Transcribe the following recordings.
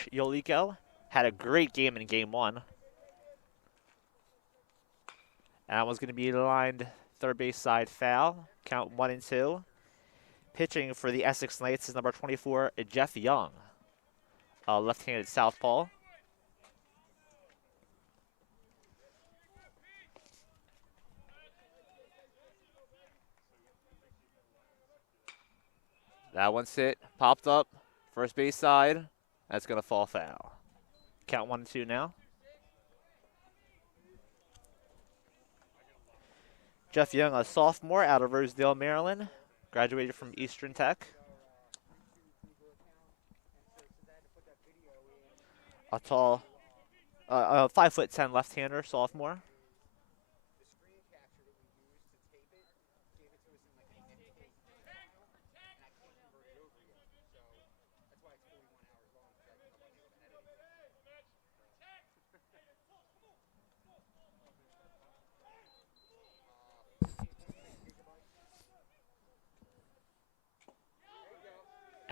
Coach Yolico had a great game in Game 1. And that one's going to be lined third base side foul. Count 1 and 2. Pitching for the Essex Knights is number 24, Jeff Young, left-handed southpaw. That one's hit, popped up, first base side. That's going to fall foul. Count 1 and 2 now. Jeff Young, a sophomore out of Rosedale, Maryland. Graduated from Eastern Tech. A tall, 5'10" left-hander, sophomore.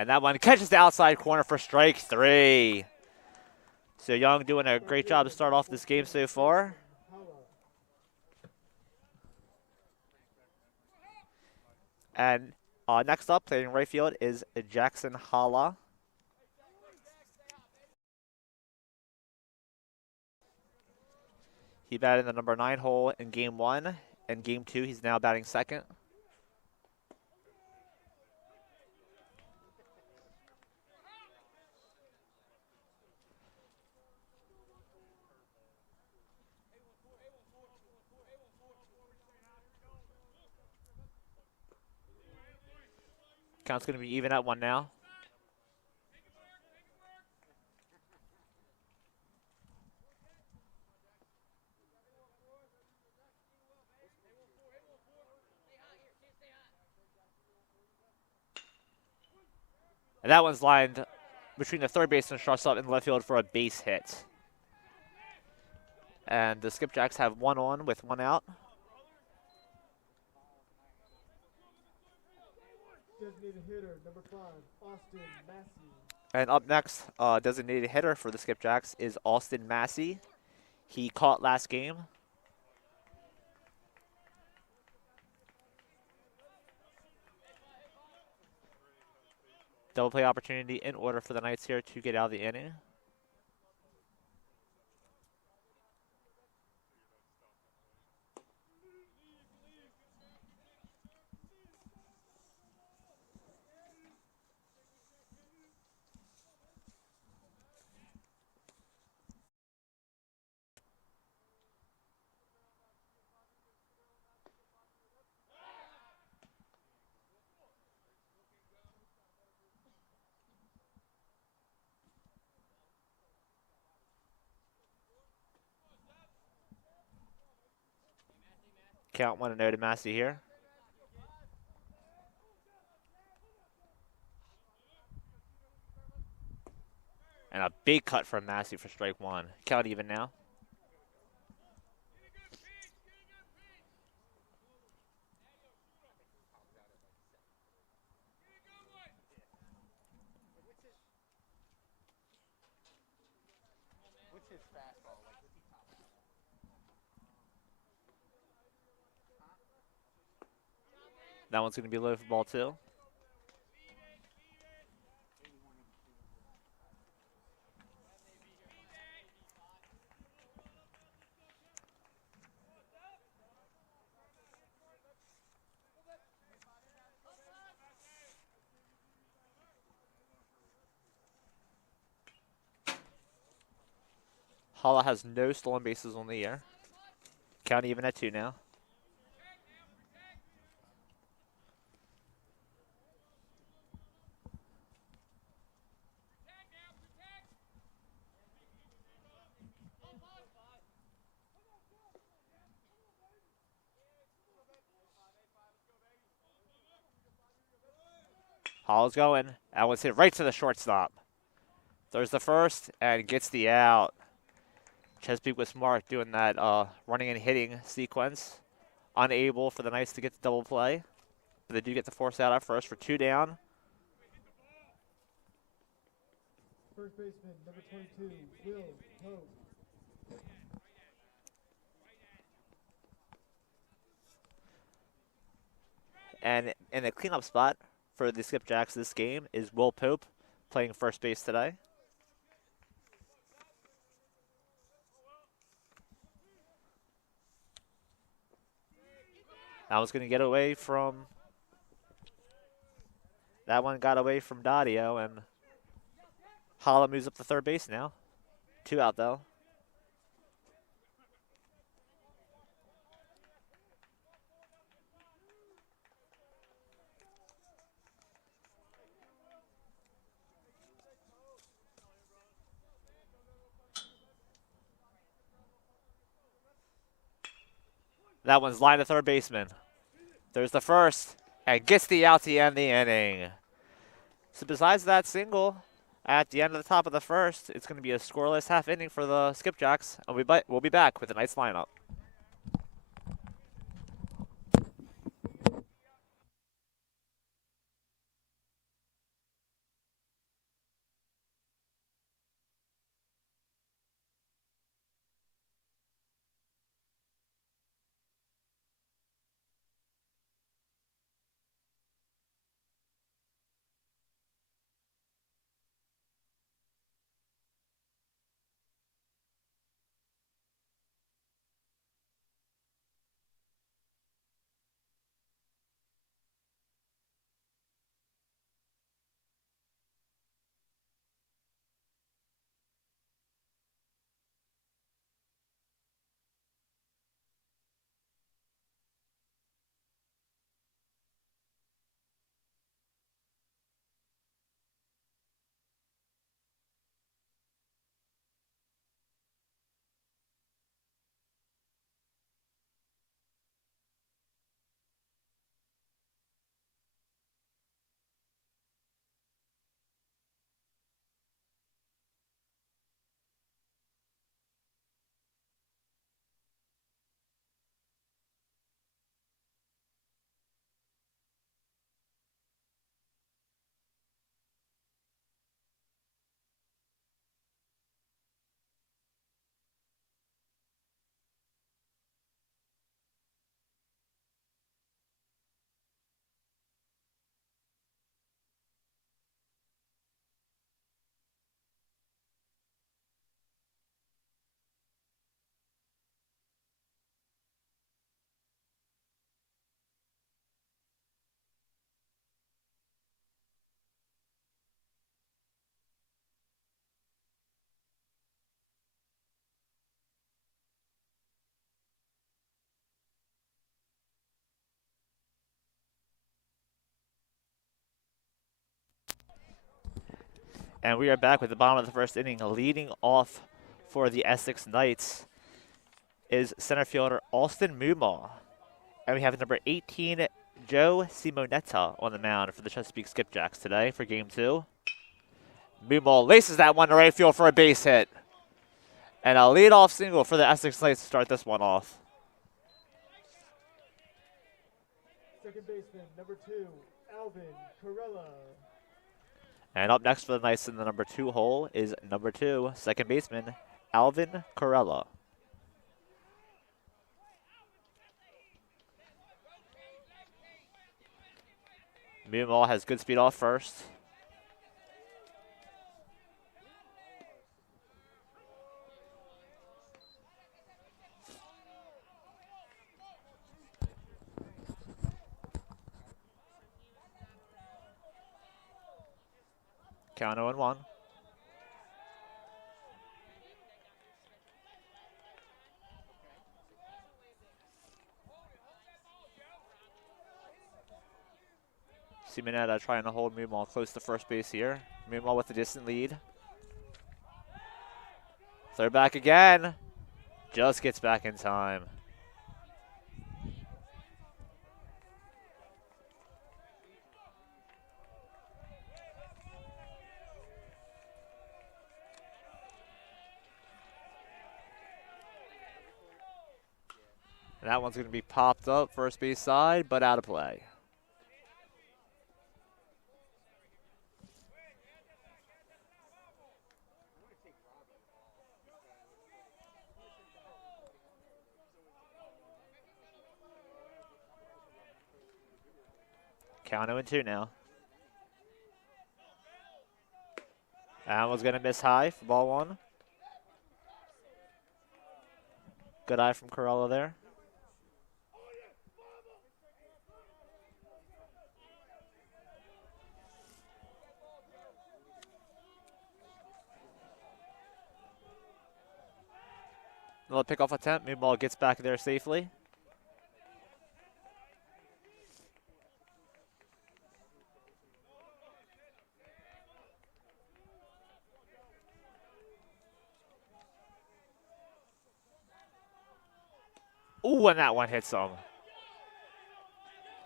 And that one catches the outside corner for strike 3. So Young doing a great job to start off this game so far. And next up, playing right field, is Jackson Hala. He batted in the number 9 hole in Game 1. In Game 2, he's now batting second. Count's going to be even at 1 now. And that one's lined between the third baseman and shortstop in the left field for a base hit. And the Skipjacks have 1 on with 1 out. Designated hitter, number 5, Austin Massey. And up next, designated hitter for the Skipjacks is Austin Massey. He caught last game. Double play opportunity in order for the Knights here to get out of the inning. Count 1-0 to Massey here. And a big cut from Massey for strike 1. Count even now. That one's going to be low for ball 2. Hala has no stolen bases on the year. Count even at 2 now. Hala's going. That one's hit right to the shortstop. Throws the first and gets the out. Chesapeake was smart doing that running and hitting sequence. Unable for the Knights to get the double play. But they do get the force out at first for 2 down. First baseman, number 22, Will Pope. And in the cleanup spot for the Skipjacks this game is Will Pope, playing first base today. That was going to get away from. That one got away from Dadio, and Holla moves up to third base now. 2 out, though. That one's lined to third baseman. There's the first, and gets the out to end the inning. So besides that single at the end of the top of the first, it's going to be a scoreless half inning for the Skipjacks, and we'll be back with a nice lineup. And we are back with the bottom of the first inning. Leading off for the Essex Knights is center fielder Alston Mumaw. And we have number 18, Joe Simonetta, on the mound for the Chesapeake Skipjacks today for game 2. Mumaw laces that one to right field for a base hit. And a leadoff single for the Essex Knights to start this one off. Second baseman, number 2, Alvin Corella. And up next for the Knights in the number 2 hole is number 2, second baseman, Alvin Corella. Mumaw has good speed off first. Count 0-1. Simonetta trying to hold Mumaw close to first base here. Mumaw with a distant lead. Third back again. Just gets back in time. And that one's going to be popped up first base side, but out of play. Count 0-2 now. That one's going to miss high for ball one. Good eye from Corella there. Another pickoff attempt. Meanwhile, gets back there safely. Ooh, and that one hits him.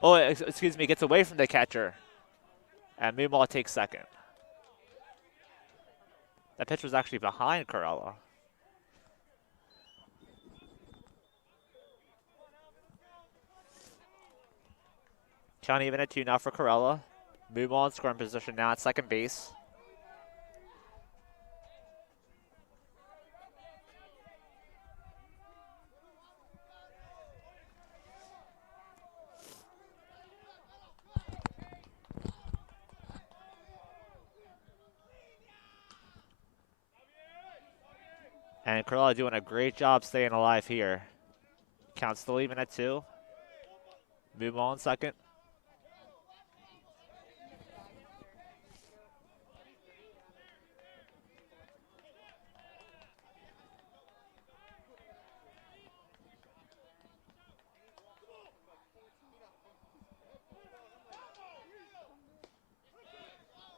Oh, excuse me, gets away from the catcher. And meanwhile, takes second. That pitch was actually behind Corella. Count even at 2 now for Corella. Move on scoring position now at second base. And Corella doing a great job staying alive here. Count still even at 2. Move on second.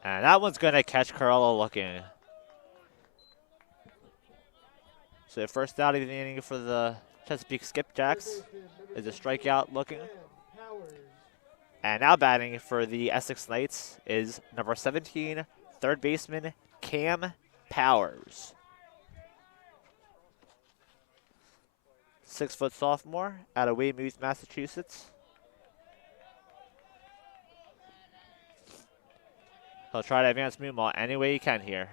And that one's going to catch Corella looking. So the first out of the inning for the Chesapeake Skipjacks is a strikeout looking. And now batting for the Essex Knights is number 17, third baseman Cam Powers. 6-foot sophomore out of Weymouth, Massachusetts. He'll try to advance Moomaw any way he can here.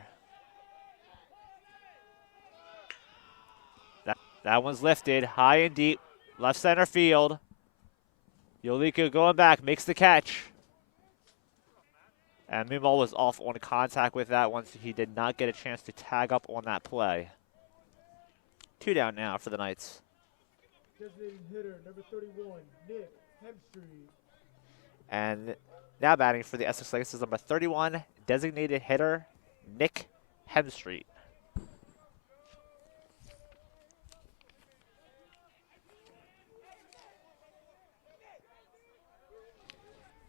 That one's lifted high and deep, left center field. Yoliku going back, makes the catch. And Moomaw was off on contact with that one, so he did not get a chance to tag up on that play. 2 down now for the Knights. Designated hitter, number 31, Nick Hemstreet. And now batting for the Essex Knights is number 31, designated hitter, Nick Hemstreet.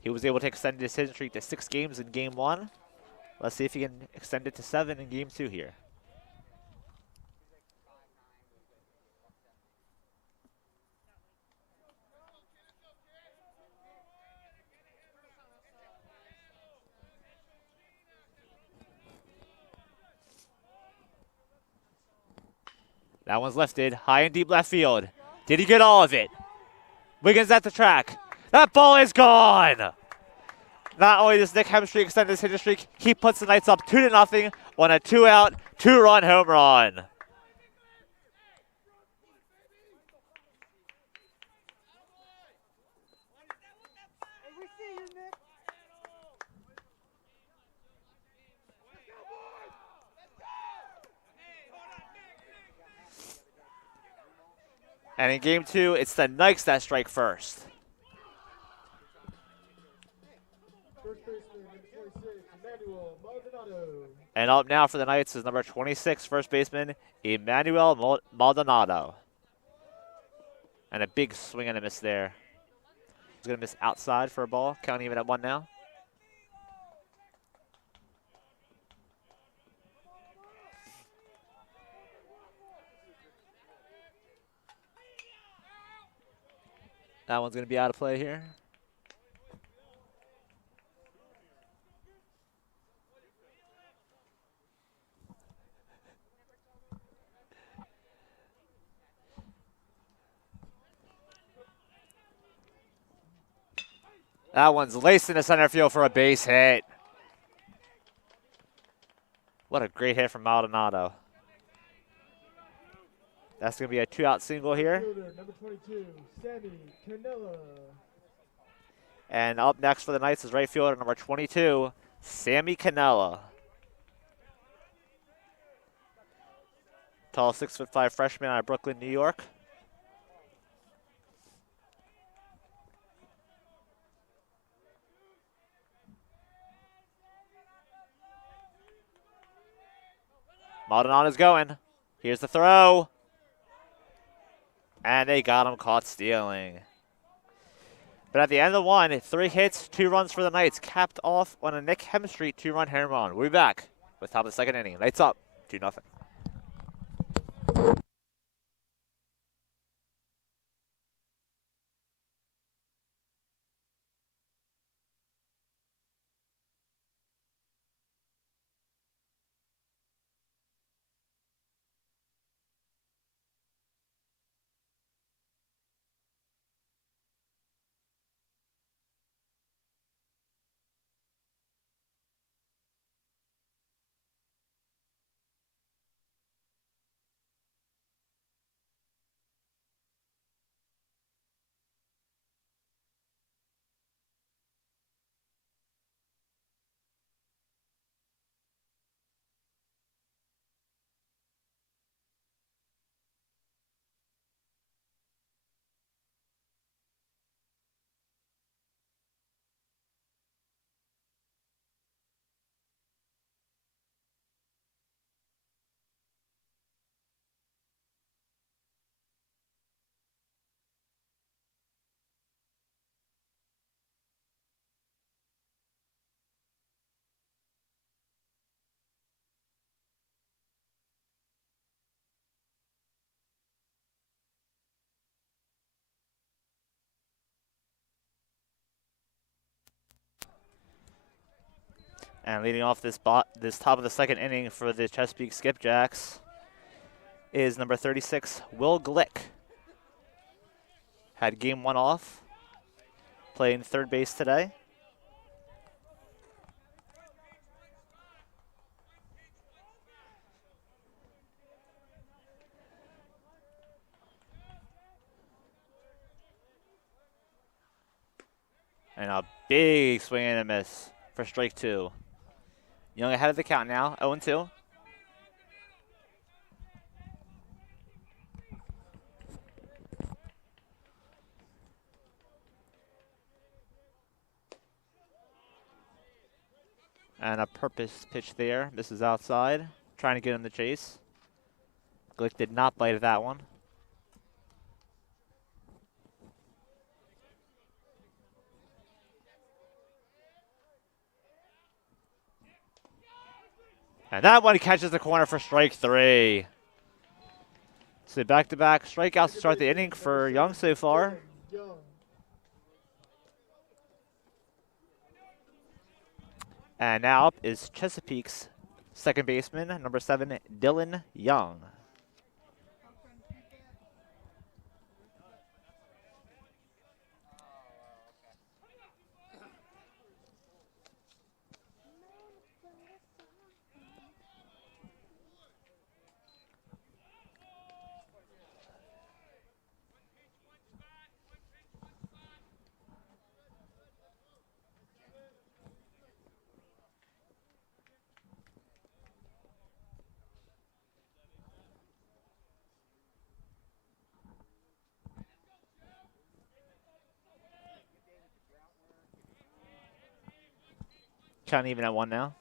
He was able to extend his hitting streak to 6 games in game 1. Let's see if he can extend it to 7 in game 2 here. That one's lifted high and deep left field. Did he get all of it? Wiggins at the track. That ball is gone. Not only does Nick Hemstreet extend his hitting streak, he puts the Knights up 2-0 on a 2-out, 2-run home run. And in game 2, it's the Knights that strike first. And up now for the Knights is number 26, first baseman, Emmanuel Maldonado. And a big swing and a miss there. He's going to miss outside for a ball, counting even at 1 now. That one's going to be out of play here. That one's laced into center field for a base hit. What a great hit from Maldonado. That's going to be a 2-out single here. Number 22, Sammy Canella. And up next for the Knights is right fielder number 22, Sammy Canella. Tall 6'5" freshman out of Brooklyn, New York. Maldonado is going. Here's the throw. And they got him caught stealing. But at the end of one, 3 hits, 2 runs for the Knights, capped off on a Nick Hemstreet 2-run home run. We'll be back with top of the 2nd inning. Knights up, 2-0. And leading off this top of the 2nd inning for the Chesapeake Skipjacks is number 36, Will Glick. Had game 1 off, playing third base today. And a big swing and a miss for strike 2. Young ahead of the count now, 0-2. And a purpose pitch there. This is outside, trying to get in the chase. Glick did not bite at that one. And that one catches the corner for strike 3. So back-to-back strikeouts to start the inning for Young so far. And now up is Chesapeake's second baseman, number 7, Dylan Young. Counting even at 1 now.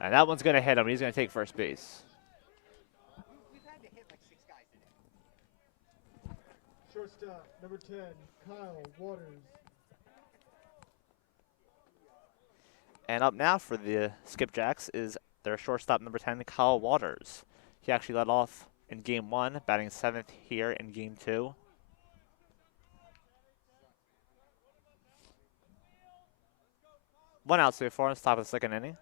And that one's going to hit him. He's going to take first base. Shortstop, number 10, Kyle Waters. And up now for the Skipjacks is their shortstop, number 10, Kyle Waters. He actually led off in game 1, batting 7th here in game 2. One out so far in the top of the 2nd inning.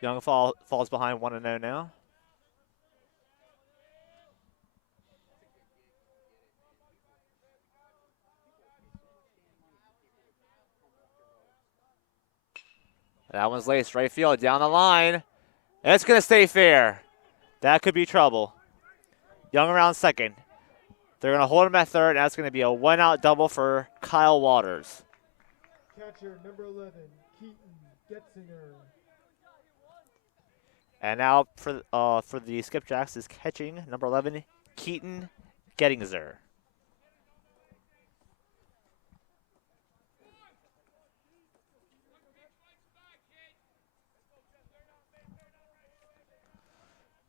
Young falls behind 1-0 now. That one's laced right field down the line. And it's going to stay fair. That could be trouble. Young around second. They're going to hold him at third, and that's going to be a one-out double for Kyle Waters. Catcher number 11, Keaton Getzinger. And now for the Skipjacks is catching number 11, Keaton Gettinger.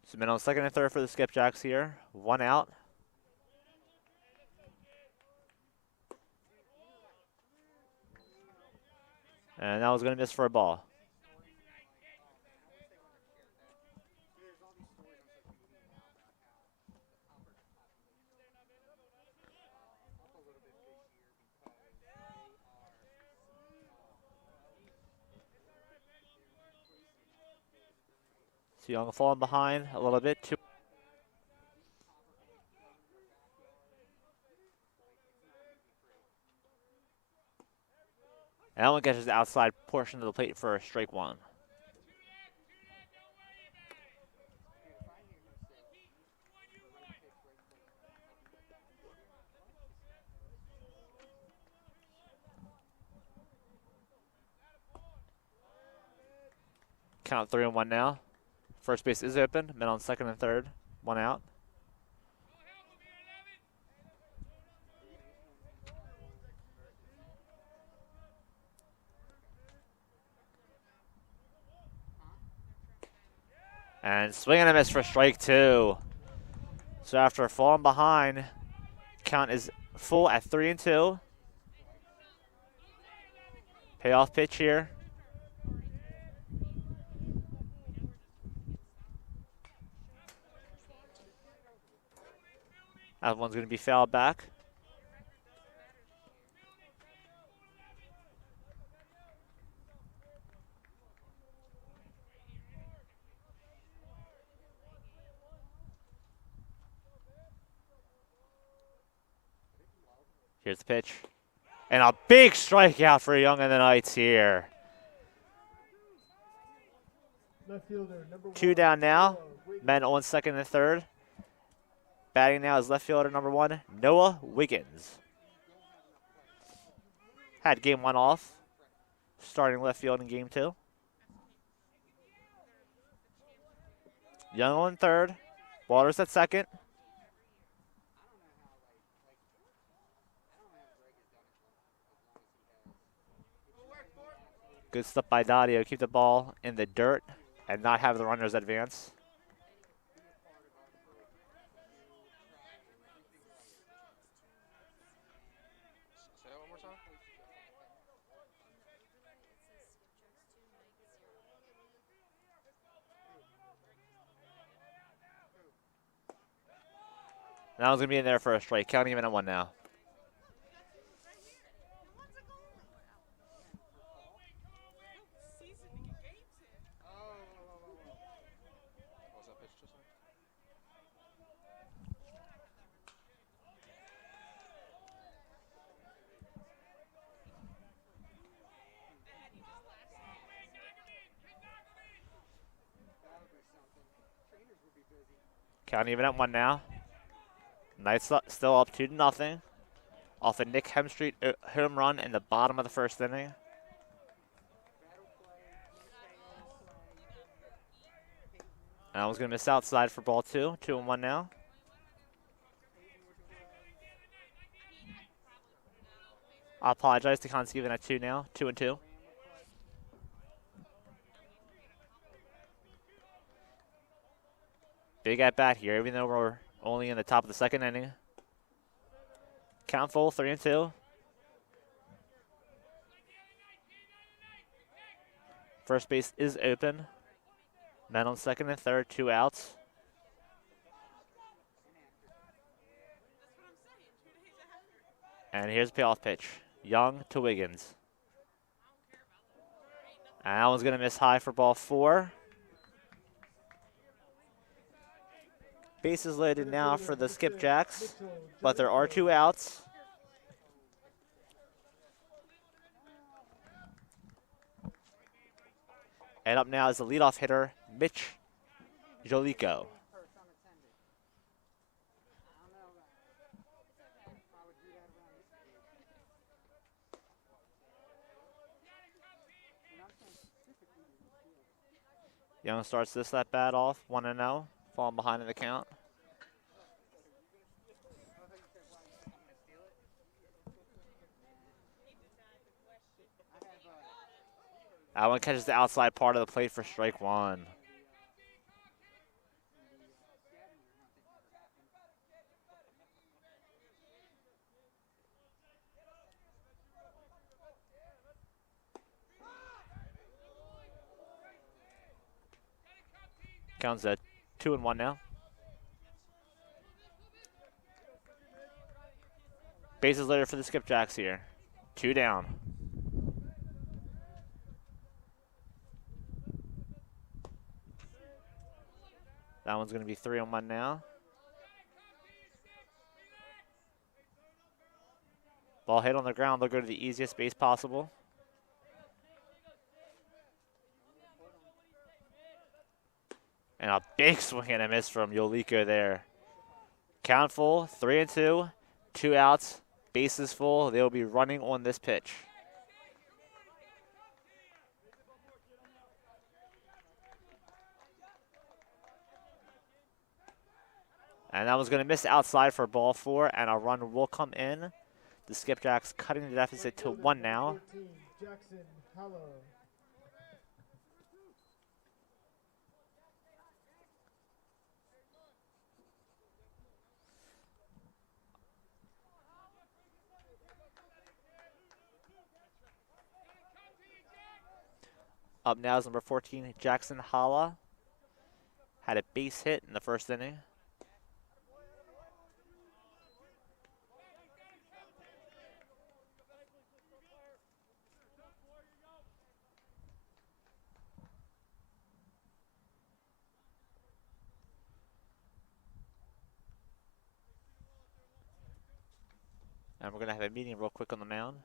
So men on second and third for the Skipjacks here. One out. And that was going to miss for a ball. So Young falling behind a little bit. And that one catches the outside portion of the plate for a strike one. Count 3-1 now. First base is open. Men on second and third. One out. And swing and a miss for strike two. So after falling behind, count is full at 3-2. Payoff pitch here. That one's going to be fouled back. Here's the pitch. And a big strikeout for Young in the Knights here. Left fielder number 2 1, down now. Wiggins. Men on second and third. Batting now is left fielder number 1, Noah Wiggins. Had game 1 off. Starting left field in game 2. Young on third. Waters at second. Good stuff by Dadio. Keep the ball in the dirt and not have the runners advance. Say that one more time. That one's going to be in there for a strike. Counting him in at 1 now. What was that pitch just now? Counting even at 1 now. Knights still up 2-0. Off a Nick Hemstreet home run in the bottom of the first inning. And I was going to miss outside for ball 2. 2-1 now. I apologize to Konski even at 2 now. 2-2. Big at bat here, even though we're only in the top of the second inning. Count full, 3-2. First base is open. Men on second and third, 2 outs. And here's the payoff pitch. Young to Wiggins. And that one's going to miss high for ball 4. Bases loaded Center now fielder, for the number 6, Skipjacks, Mitchell but there are Jolico. 2 outs. And up now is the leadoff hitter, Mitch Jolico. Young starts this at bat off, 1-0, falling behind in the count. That one catches the outside part of the plate for strike 1. Counts at 2-1 now. Bases loaded for the Skipjacks here. 2 down. That one's going to be 3-1 now. Ball hit on the ground. They'll go to the easiest base possible. And a big swing and a miss from Jolico there. Count full, 3-2, 2 outs, bases full. They'll be running on this pitch. And that was going to miss outside for ball 4, and a run will come in. The Skipjacks cutting the deficit to 1 now. 14, Jackson Hallow. Up now is number 14, Jackson Hala. Had a base hit in the first inning. And we're going to have a meeting real quick on the mound.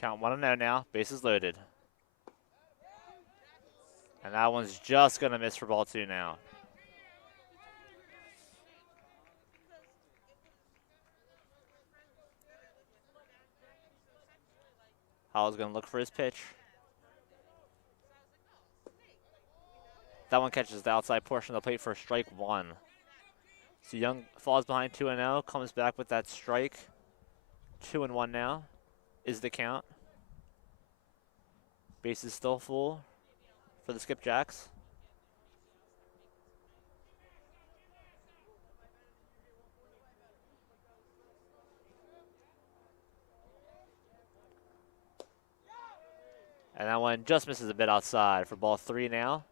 Count 1-0 now, bases loaded. And that one's just going to miss for ball 2 now. Howell's going to look for his pitch. That one catches the outside portion of the plate for strike 1. So Young falls behind 2-0, comes back with that strike. 2-1 now is the count. Base is still full for the Skipjacks. And that one just misses a bit outside for ball 3 now.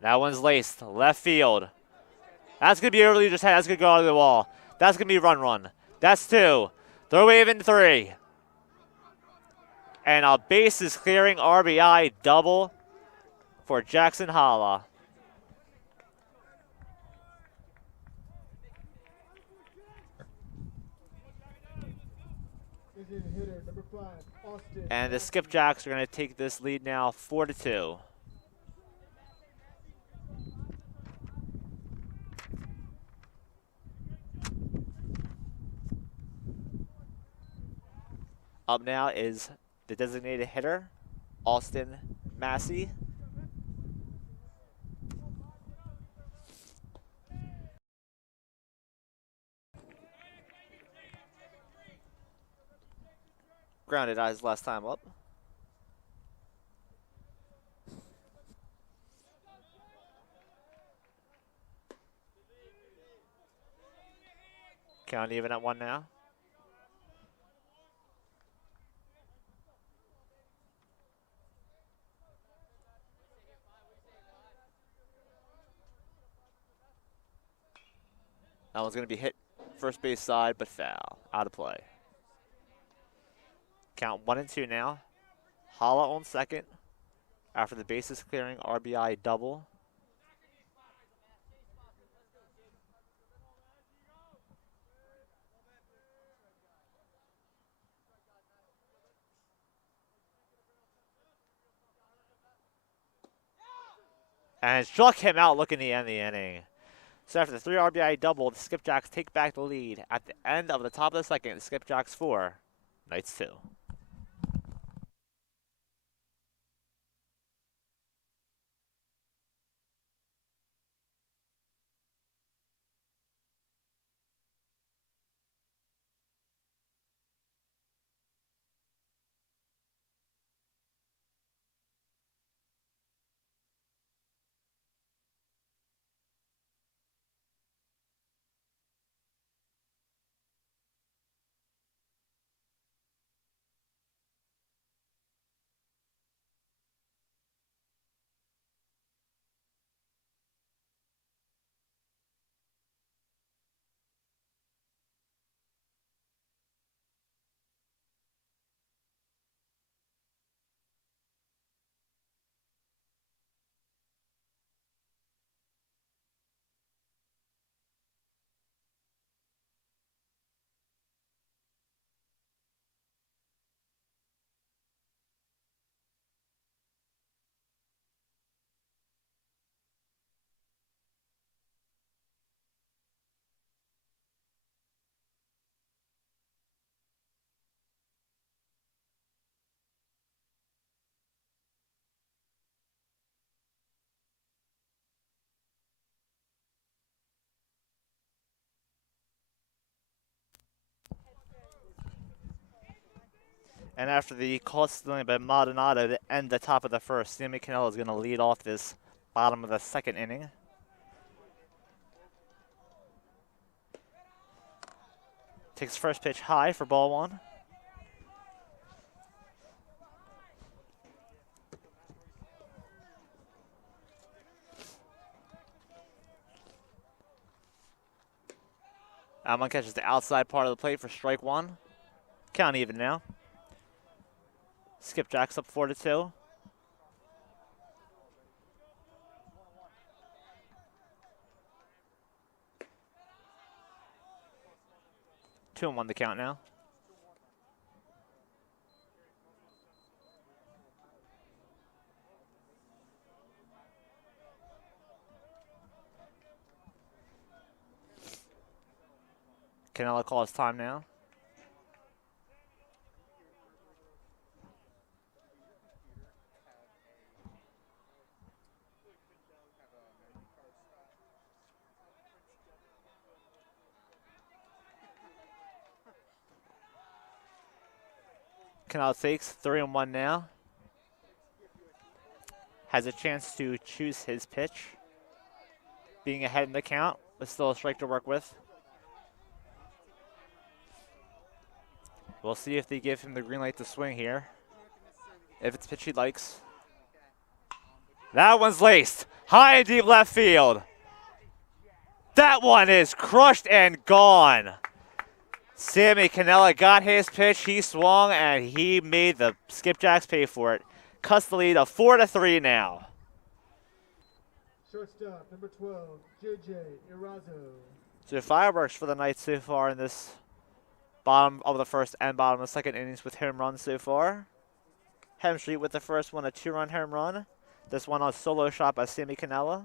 That one's laced, left field. That's going to be early, just that's going to go out of the wall. That's going to be run. That's 2. They're waving 3. And a base is clearing RBI double for Jackson Hala. Designated hitter, number 5, Austin. And the Massey. Skipjacks are going to take this lead now 4-2. Up now is the designated hitter, Austin Massey. Grounded eyes last time up. Count even at 1 now. That one's going to be hit first base side, but foul. Out of play. Count 1 and 2 now. Holla on second after the bases clearing RBI double. And struck him out looking to end the inning. So after the 3 RBI double, the Skipjacks take back the lead. At the end of the top of the second, the Skipjacks 4, Knights 2. And after the call stealing by Maldonado to end the top of the first, Sammy Cannella is going to lead off this bottom of the second inning. Takes first pitch high for ball 1. Almond catches the outside part of the plate for strike 1. Count even now. Skipjacks up 4-2. Two and 1 the count now. Cannella calls time now. Cannella takes 3 and 1 now. Has a chance to choose his pitch. Being ahead in the count, but still a strike to work with. We'll see if they give him the green light to swing here. If it's pitch he likes. That one's laced. High and deep left field. That one is crushed and gone. Sammy Cannella got his pitch, he swung, and he made the Skipjacks pay for it. Cuts the lead of 4-3 now. Shortstop, number 12, JJ Irazo. So fireworks for the Knights so far in this Bottom of the first and bottom of the second innings with home runs so far. Hemstreet with the first one, a 2-run home run. This one a solo shot by Sammy Canella.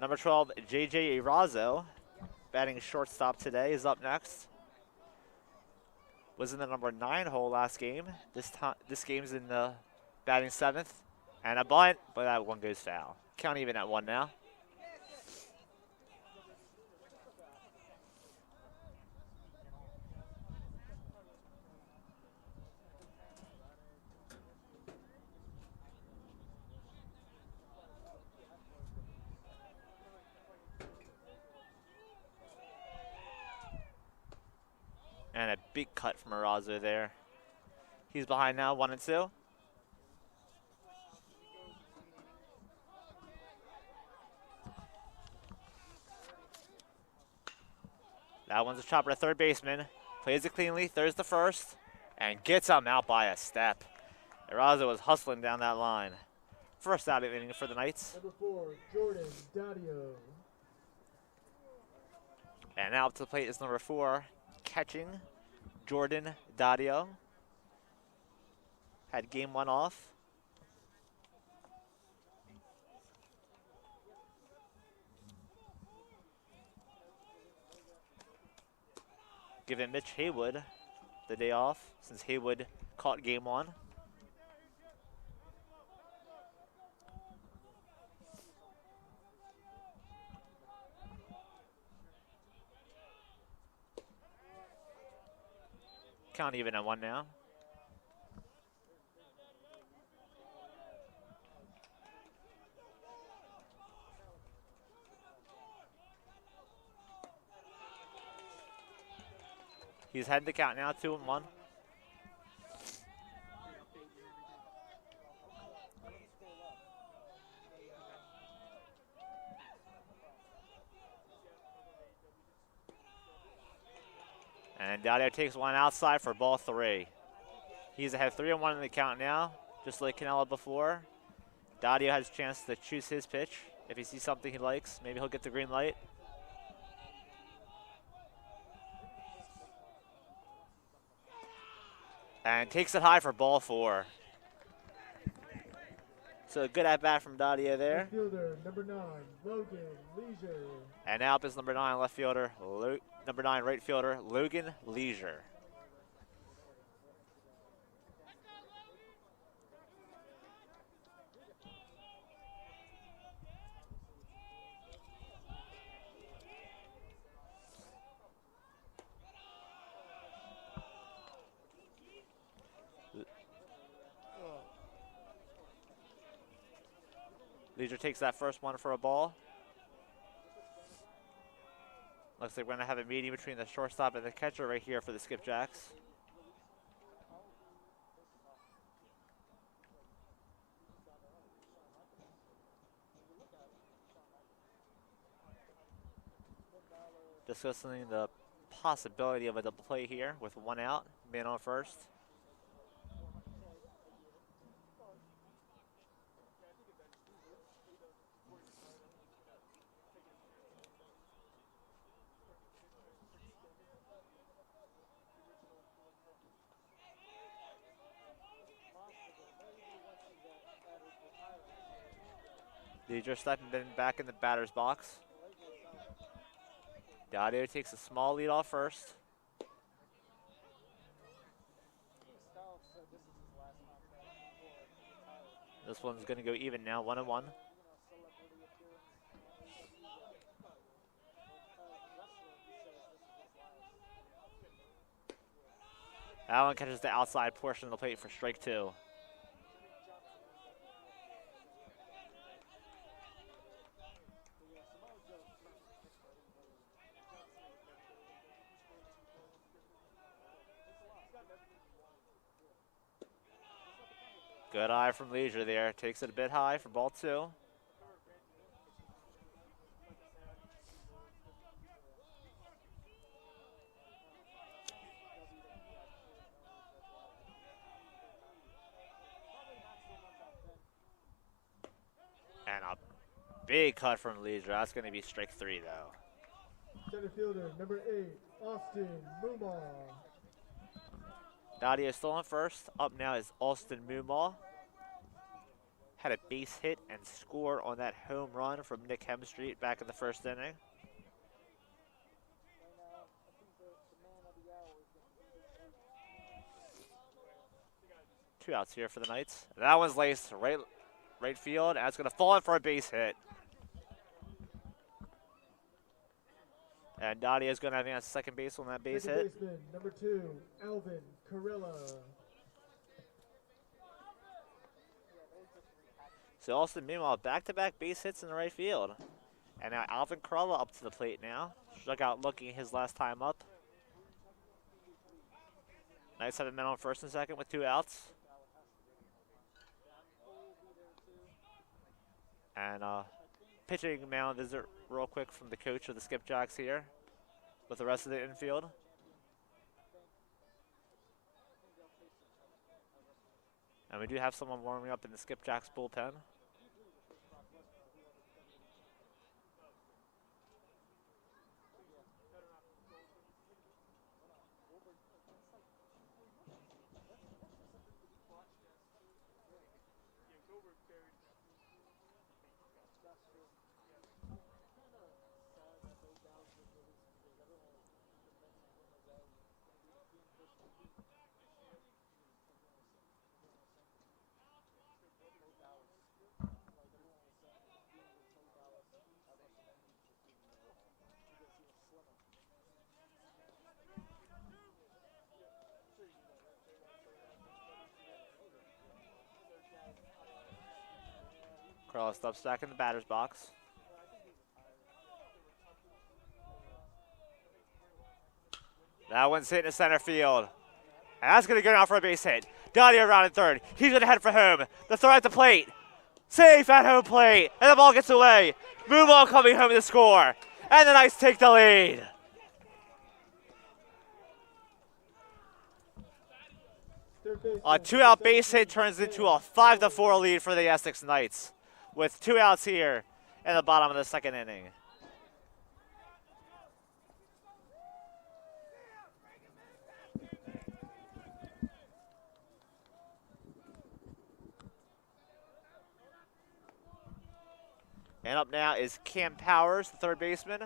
Number 12, J.J. Erazo, batting shortstop today, is up next. Was in the number 9 hole last game. This game's in the batting 7th. And a bunt, but that one goes foul. Count even at 1 now. And a big cut from Erazo there. He's behind now, 1-2. That one's a chopper to third baseman. Plays it cleanly, throws the first, and gets him out by a step. Erazo was hustling down that line. First out of inning for the Knights. Number 4, Jordan Dadio. And now up to the plate is number 4, catching Jordan Dadio. Had game 1 off. Giving Mitch Haywood the day off since Haywood caught game 1. Count even at 1 now. He's heading to count now, 2-1. And Dadio takes one outside for ball 3. He's ahead 3-1 in the count now, just like Canella before. Dadio has a chance to choose his pitch. If he sees something he likes, maybe he'll get the green light. And takes it high for ball 4. So good at bat from Dadio there. Left fielder, number 9, Logan Leisure. And now up is number 9 left fielder, number 9 right fielder, Logan Leisure. Leisure takes that first one for a ball. Looks like we're going to have a meeting between the shortstop and the catcher right here for the Skipjacks. Discussing the possibility of a double play here with 1 out, man on first. Leisure stepping back in the batter's box. Dadio takes a small lead off first. This one's going to go even now, 1-1. That one catches the outside portion of the plate for strike 2. Good eye from Leisure there. Takes it a bit high for ball 2. Big cut from Leisure. That's going to be strike 3, though. Center fielder, number 8, Austin Mumar. Dottie is still on first. Up now is Austin Mumaw. Had a base hit and score on that home run from Nick Hemstreet back in the first inning. Two outs here for the Knights. That one's laced right field, and it's going to fall in for a base hit. And Dottie is going to advance second base on that base hit. Baseman, number 2, Alvin Carilla. So Austin Mumaw back-to-back base hits in the right field. And now Alvin Carella up to the plate now. Struck out looking his last time up. Knights have a man on first and second with 2 outs. And pitching mound visit real quick from the coach of the Skipjacks here with the rest of the infield. And we do have someone warming up in the Skipjacks bullpen. Carella steps back in the batter's box. That one's hitting the center field. And that's going to go down for a base hit. Dottie around in third. He's going to head for home. The throw at the plate. Safe at home plate. And the ball gets away. Mumaw coming home to score. And the Knights take the lead. A 2-out base hit turns into a 5-4 lead for the Essex Knights, with 2 outs here in the bottom of the second inning. And up now is Cam Powers, the third baseman.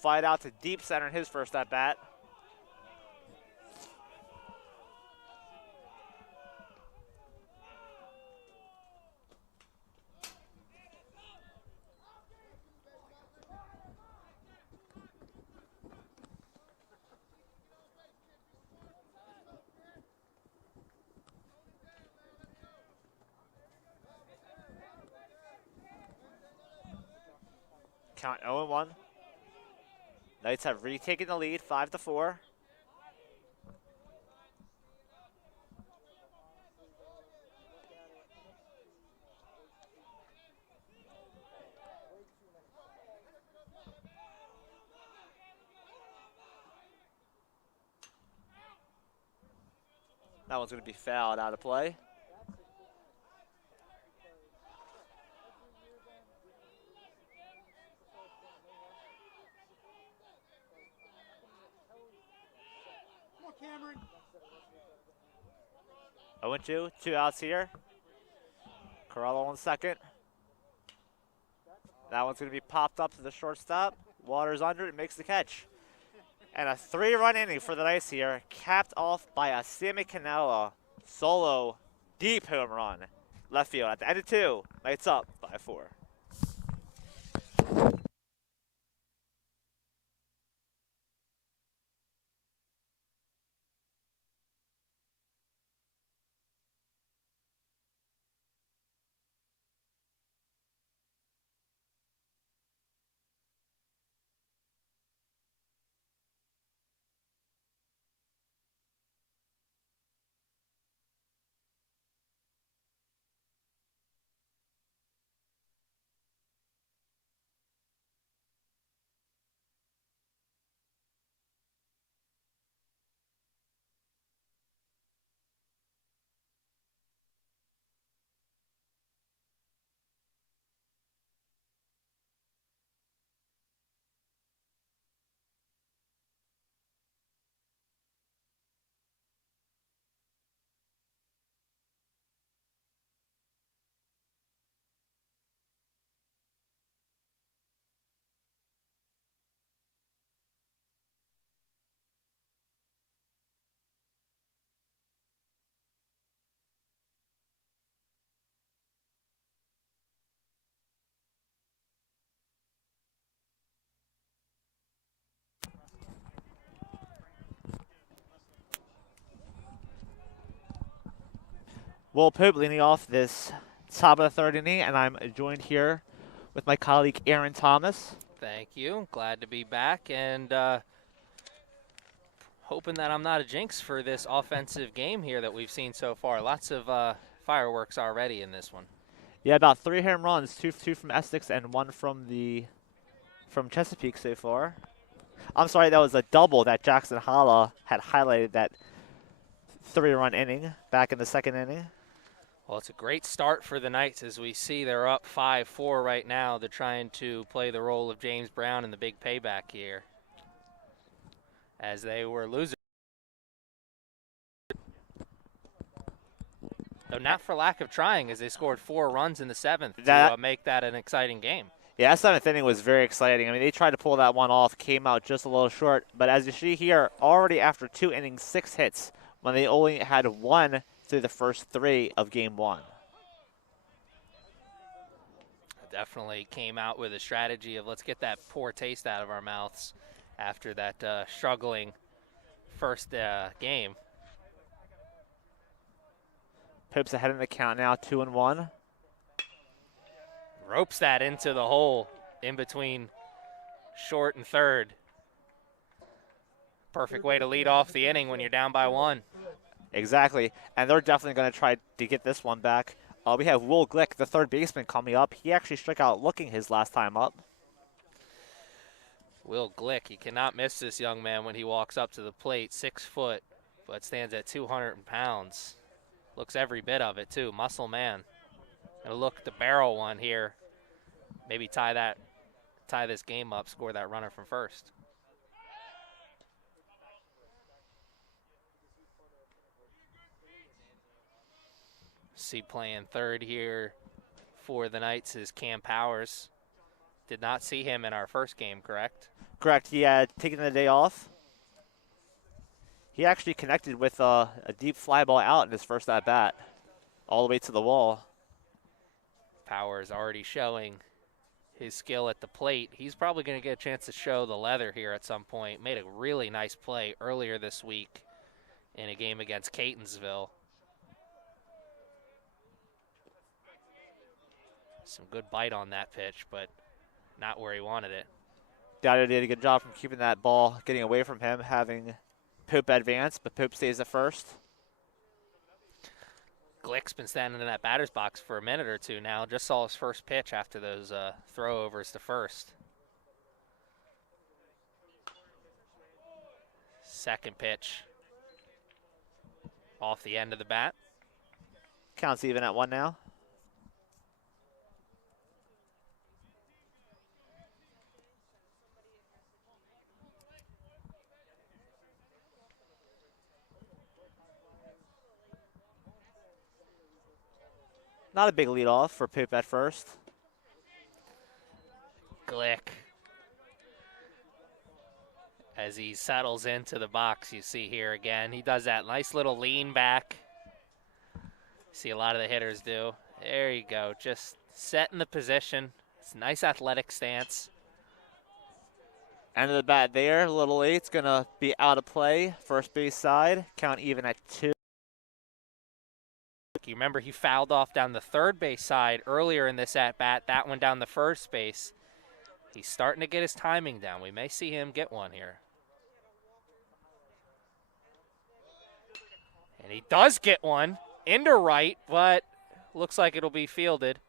Flied out to deep center in his first at bat. Count 0-1. Knights have retaken the lead, 5-4. That one's going to be fouled out of play. Cameron. 0-2, 2 outs here. Carella on second. That one's going to be popped up to the shortstop. Waters under it, makes the catch. And a 3-run inning for the Knights here, capped off by a Sammy Canella solo deep home run. Left field at the end of 2. Knights up 5-4. Will Pope leading off this top of the third inning, and I'm joined here with my colleague Aaron Thomas. Thank you. Glad to be back, and hoping that I'm not a jinx for this offensive game here that we've seen so far. Lots of fireworks already in this one. Yeah, about 3 home runs, two from Essex and one from Chesapeake so far. I'm sorry, that was a double that Jackson Holla had highlighted that 3-run inning back in the second inning. Well, it's a great start for the Knights as we see they're up 5-4 right now. They're trying to play the role of James Brown in the big payback here, as they were losers. Though not for lack of trying, as they scored 4 runs in the 7th to make that an exciting game. Yeah, that 7th inning was very exciting. I mean, they tried to pull that one off, came out just a little short. But as you see here, already after 2 innings, 6 hits, when they only had 1 through the first 3 of Game 1. Definitely came out with a strategy of let's get that poor taste out of our mouths after that struggling first game. Pope's ahead in the count now, 2-1. Ropes that into the hole in between short and third. Perfect way to lead off the inning when you're down by 1. Exactly, and they're definitely going to try to get this one back. We have Will Glick, the third baseman, coming up. He actually struck out looking his last time up. Will Glick, you cannot miss this young man when he walks up to the plate. 6 foot, but stands at 200 pounds. Looks every bit of it, too. Muscle man. Gonna look at the barrel one here. Maybe tie this game up, score that runner from first. See playing third here for the Knights is Cam Powers. Did not see him in our first game, correct? Correct. He had taken the day off. He actually connected with a deep fly ball out in his first at-bat, all the way to the wall. Powers already showing his skill at the plate. He's probably going to get a chance to show the leather here at some point. Made a really nice play earlier this week in a game against Catonsville. Some good bite on that pitch, but not where he wanted it. Dowdy did a good job from keeping that ball, getting away from him, having Pope advance, but Pope stays at first. Glick's been standing in that batter's box for a minute or two now. Just saw his first pitch after those throwovers to first. Second pitch off the end of the bat. Counts even at 1 now. Not a big leadoff for Pope at first. Glick. As he settles into the box, you see here again. He does that nice little lean back. See a lot of the hitters do. There you go. Just setting the position. It's a nice athletic stance. End of the bat there. A little late. It's going to be out of play. First base side. Count even at 2. You remember he fouled off down the third base side earlier in this at-bat. That one down the first base. He's starting to get his timing down. We may see him get one here. And he does get one into right, but looks like it'll be fielded.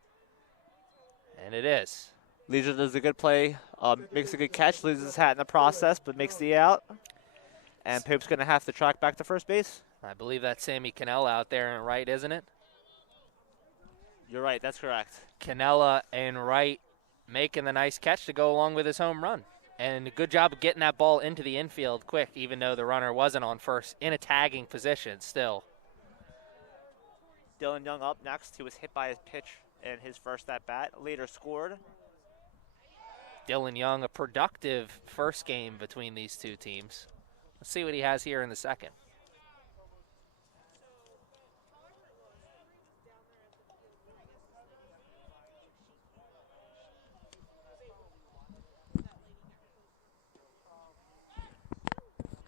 And it is. Leisure does a good play. Makes a good catch. Loses his hat in the process, but makes the out. And Pope's going to have to track back to first base. I believe that's Sammy Cannella out there in right, isn't it? You're right. That's correct. Cannella in right making the nice catch to go along with his home run. And a good job of getting that ball into the infield quick, even though the runner wasn't on first in a tagging position still. Dylan Young up next, who was hit by his pitch in his first at-bat. Later scored. Dylan Young, a productive first game between these two teams. Let's see what he has here in the second.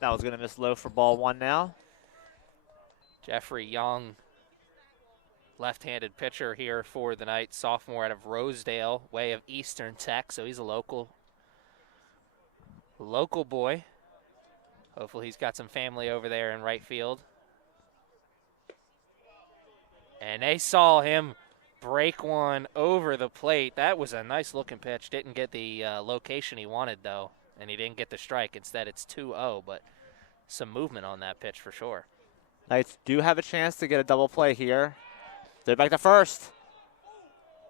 That was going to miss low for ball 1 now. Jeffrey Young left-handed pitcher here for the Knights, sophomore out of Rosedale, way of Eastern Tech, so he's a local boy. Hopefully he's got some family over there in right field. And they saw him break one over the plate. That was a nice-looking pitch. Didn't get the location he wanted, though, and he didn't get the strike. Instead, it's 2-0, but some movement on that pitch for sure. Knights do have a chance to get a double play here. They're back to first.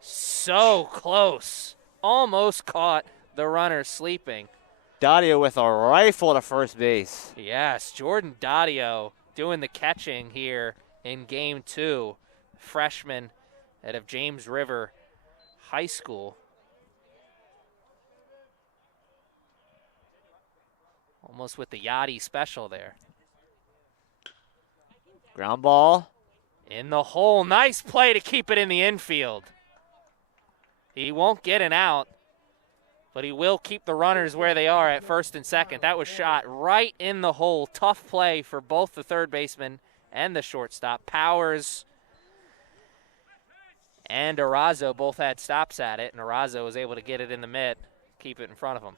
So close. Almost caught the runner sleeping. Dadio with a rifle to first base. Yes, Jordan Dadio doing the catching here in Game 2. Freshman out of James River High School. Almost with the Yachty special there. Ground ball. In the hole. Nice play to keep it in the infield. He won't get an out, but he will keep the runners where they are at first and second. That was shot right in the hole. Tough play for both the third baseman and the shortstop. Powers and Arazo both had stops at it, and Arazo was able to get it in the mid, keep it in front of him.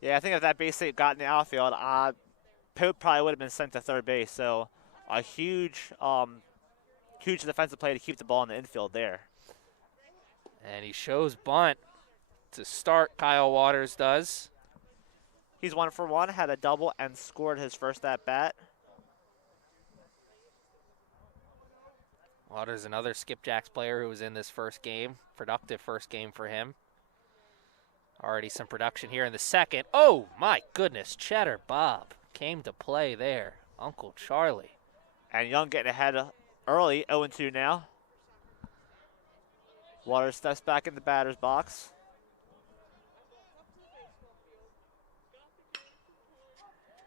Yeah, I think if that base hit got in the outfield, Pope probably would have been sent to third base. So a huge defensive play to keep the ball in the infield there. And he shows bunt to start. Kyle Waters does. He's 1 for 1, had a double and scored his first at bat. Waters, another Skipjacks player who was in this first game. Productive first game for him. Already some production here in the second. Oh, my goodness. Cheddar Bob came to play there. Uncle Charlie. And Young getting ahead early, 0-2 now. Waters steps back in the batter's box.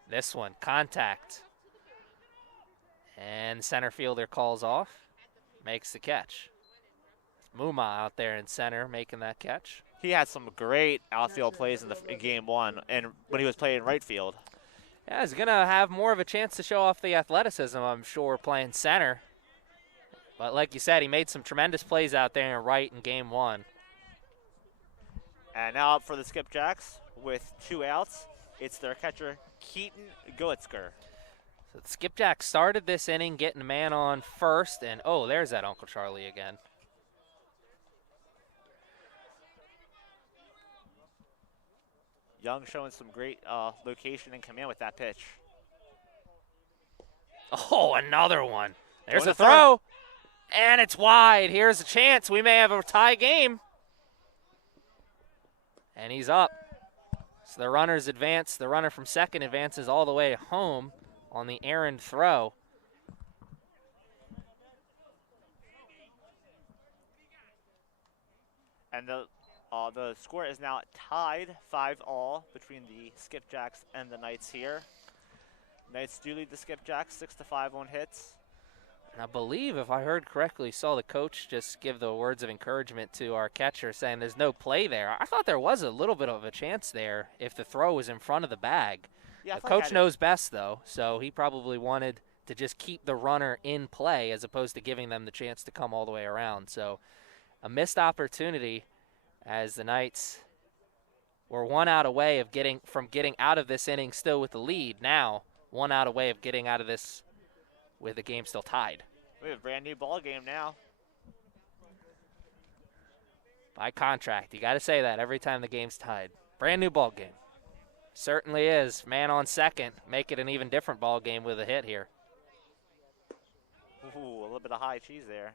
This one, contact. And center fielder calls off. Makes the catch. Muma out there in center making that catch. He had some great outfield plays in Game 1 and when he was playing right field. Yeah, he's going to have more of a chance to show off the athleticism, I'm sure, playing center. But like you said, he made some tremendous plays out there in right in Game 1. And now up for the Skipjacks with 2 outs. It's their catcher, Keaton Goetzker. So the Skipjacks started this inning getting a man on first, and oh, there's that Uncle Charlie again. Young showing some great location and command with that pitch. Oh, another one. There's a throw, and it's wide. Here's a chance. We may have a tie game. And he's up. So the runners advance. The runner from second advances all the way home on the errand throw. And the score is now tied 5-all between the Skipjacks and the Knights here. Knights do lead the Skipjacks 6-5 on hits. And I believe, if I heard correctly, saw the coach just give the words of encouragement to our catcher saying there's no play there. I thought there was a little bit of a chance there if the throw was in front of the bag. Yeah, the coach knows best, though, so he probably wanted to just keep the runner in play as opposed to giving them the chance to come all the way around. So a missed opportunity as the Knights were 1 out away of getting out of this inning still with the lead. Now 1 out away of getting out of this with the game still tied. We have a brand new ball game now. By contract, you got to say that every time the game's tied. Brand new ball game. Certainly is. Man on second, make it an even different ball game with a hit here. Ooh, a little bit of high cheese there.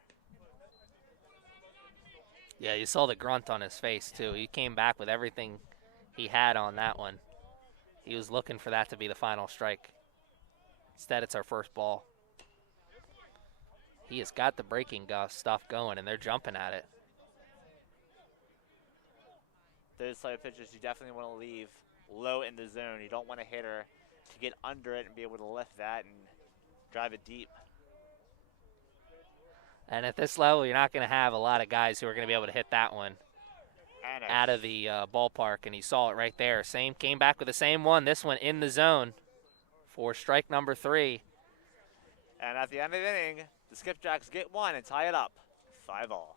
Yeah, you saw the grunt on his face, too. He came back with everything he had on that one. He was looking for that to be the final strike. Instead, it's our first ball. He has got the breaking stuff going, and they're jumping at it. Those type of pitches you definitely want to leave low in the zone. You don't want a hitter to get under it and be able to lift that and drive it deep. And at this level, you're not going to have a lot of guys who are going to be able to hit that one out of the ballpark, and he saw it right there. Came back with the same one, this one in the zone for strike number 3. And at the end of the inning, The Skipjacks get one and tie it up, 5-all.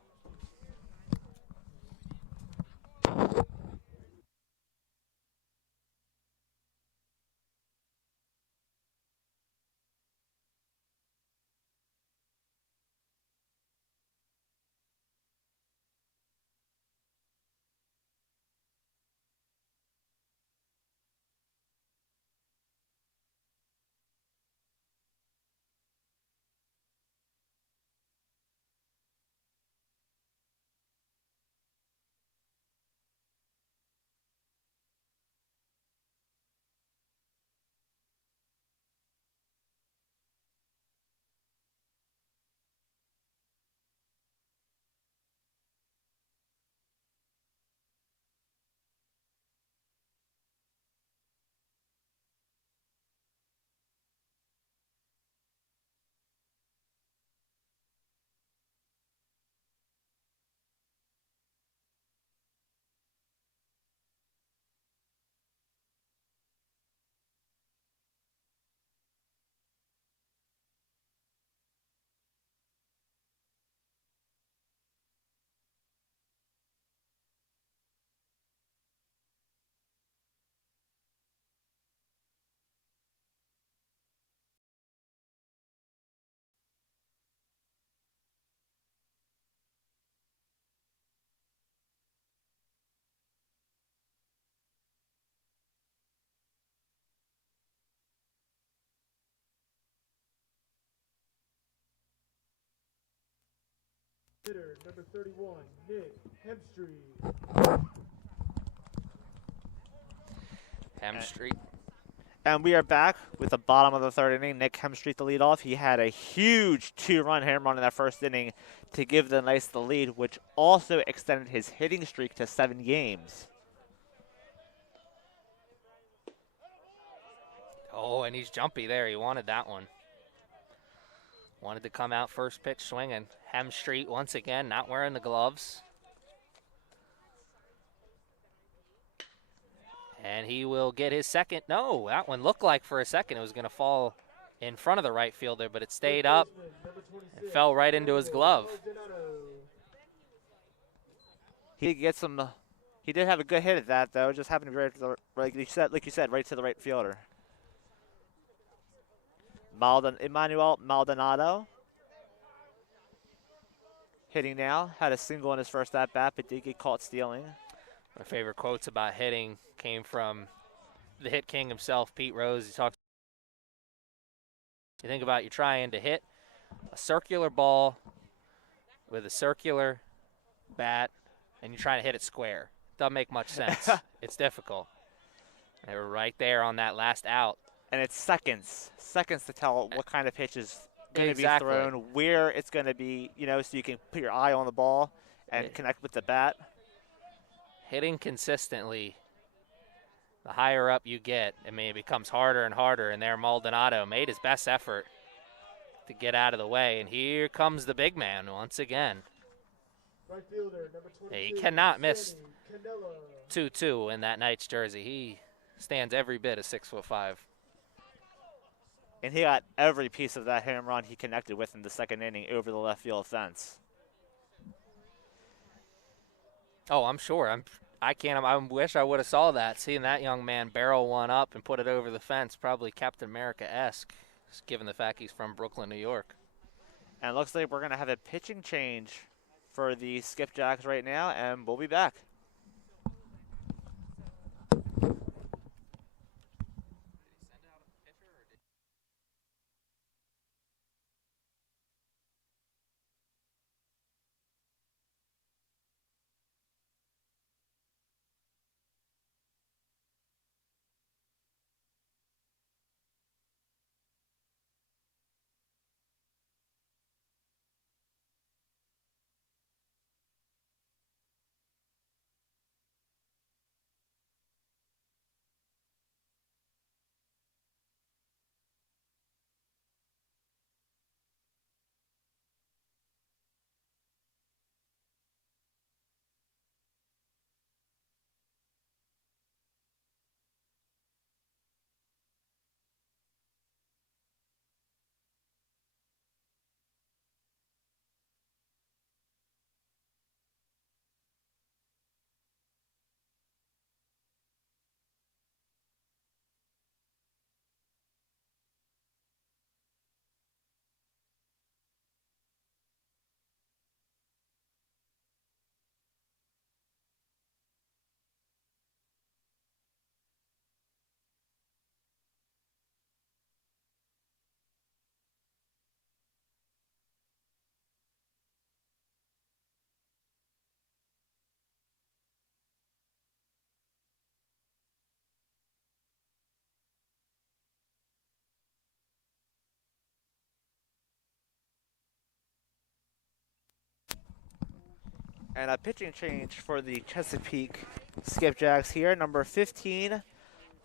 Hitter number 31, Nick Hemstreet. Hemstreet. And we are back with the bottom of the third inning. Nick Hemstreet the lead off. He had a huge 2-run home run in that first inning to give the Knights the lead, which also extended his hitting streak to 7 games. Oh, and he's jumpy there. He wanted that one. Wanted to come out first pitch swinging. Hemstreet once again not wearing the gloves. And he will get his second. No, that one looked like for a second it was going to fall in front of the right fielder, but it stayed up and fell right into his glove. He gets some. He did have a good hit at that, though. It just happened to be right to the, like you said, right to the right fielder. Emmanuel Maldonado hitting now. Had a single in his first at bat, but did get caught stealing. My favorite quotes about hitting came from the hit king himself, Pete Rose. He talks. You think about you're trying to hit a circular ball with a circular bat, and you're trying to hit it square. Doesn't make much sense. It's difficult. They were right there on that last out. And it's seconds to tell what kind of pitch is going to be Exactly. thrown, where it's going to be, so you can put your eye on the ball and connect with the bat. Hitting consistently, the higher up you get, it becomes harder and harder. And there Maldonado made his best effort to get out of the way. And here comes the big man once again. Right fielder, number 22, He cannot miss Canella. 2-2 in that Knights jersey. He stands every bit of 6'5". And he got every piece of that home run he connected with in the second inning over the left field fence. Oh, I'm sure. I wish I would have saw that. Seeing that young man barrel one up and put it over the fence, probably Captain America-esque, given the fact he's from Brooklyn, New York. And it looks like we're going to have a pitching change for the Skipjacks right now, and we'll be back. And a pitching change for the Chesapeake Skipjacks here. Number 15,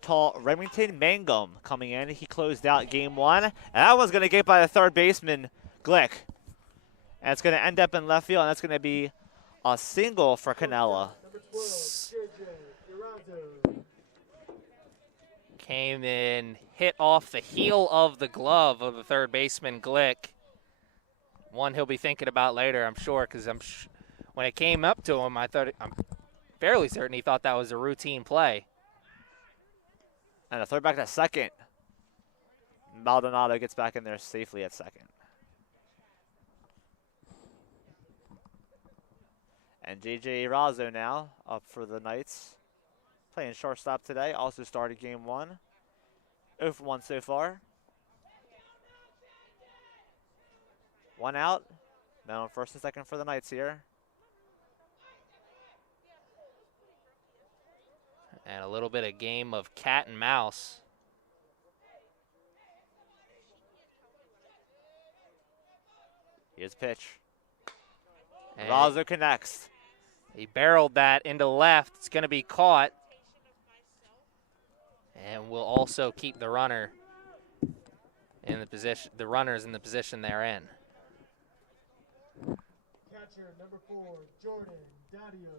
tall Remington Mangum coming in. He closed out game 1. And that one's going to get by the third baseman, Glick. And it's going to end up in left field, and that's going to be a single for Canella. Number 12, JJ Duranzo. Came in, hit off the heel of the glove of the third baseman, Glick. One he'll be thinking about later, I'm sure, because when it came up to him, I'm fairly certain he thought that was a routine play. And a throw back to second. Maldonado gets back in there safely at second. And JJ Erazo now up for the Knights. Playing shortstop today. Also started game 1. 0 for 1 so far. 1 out. Now on first and second for the Knights here. And a little bit of game of cat and mouse. Here's pitch. And Erazo connects. he barreled that into left. It's going to be caught. And will also keep the runner in the position, the runners in the position they're in. Catcher number 4, Jordan Dadio.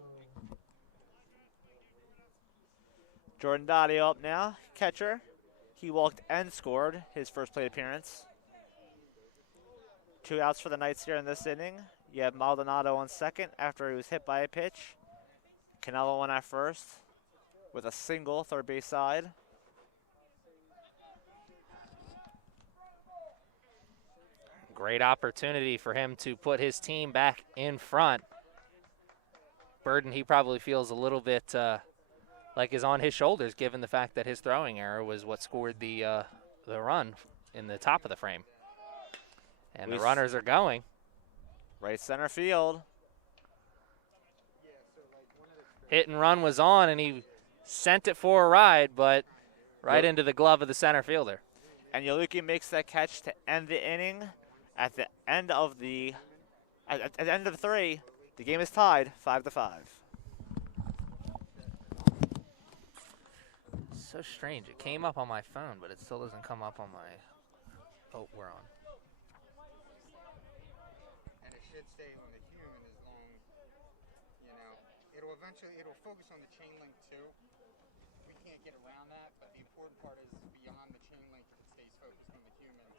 Jordan Dadio up now, catcher. He walked and scored his first plate appearance. 2 outs for the Knights here in this inning. You have Maldonado on second after he was hit by a pitch. Canelo on at first with a single third base side. Great opportunity for him to put his team back in front. Burden he probably feels a little bit like is on his shoulders, given the fact that his throwing error was what scored the run in the top of the frame. And the runners are going. Right center field. Hit and run was on, and he sent it for a ride, but right into the glove of the center fielder. And Yaluki makes that catch to end the inning. At the end of the at the end of 3, the game is tied 5-5. So strange. It came up on my phone, but it still doesn't come up on my. Oh, we're on. And it should stay on the human as long, it'll focus on the chain link too. We can't get around that, but the important part is beyond the chain link, if it stays focused on the humans,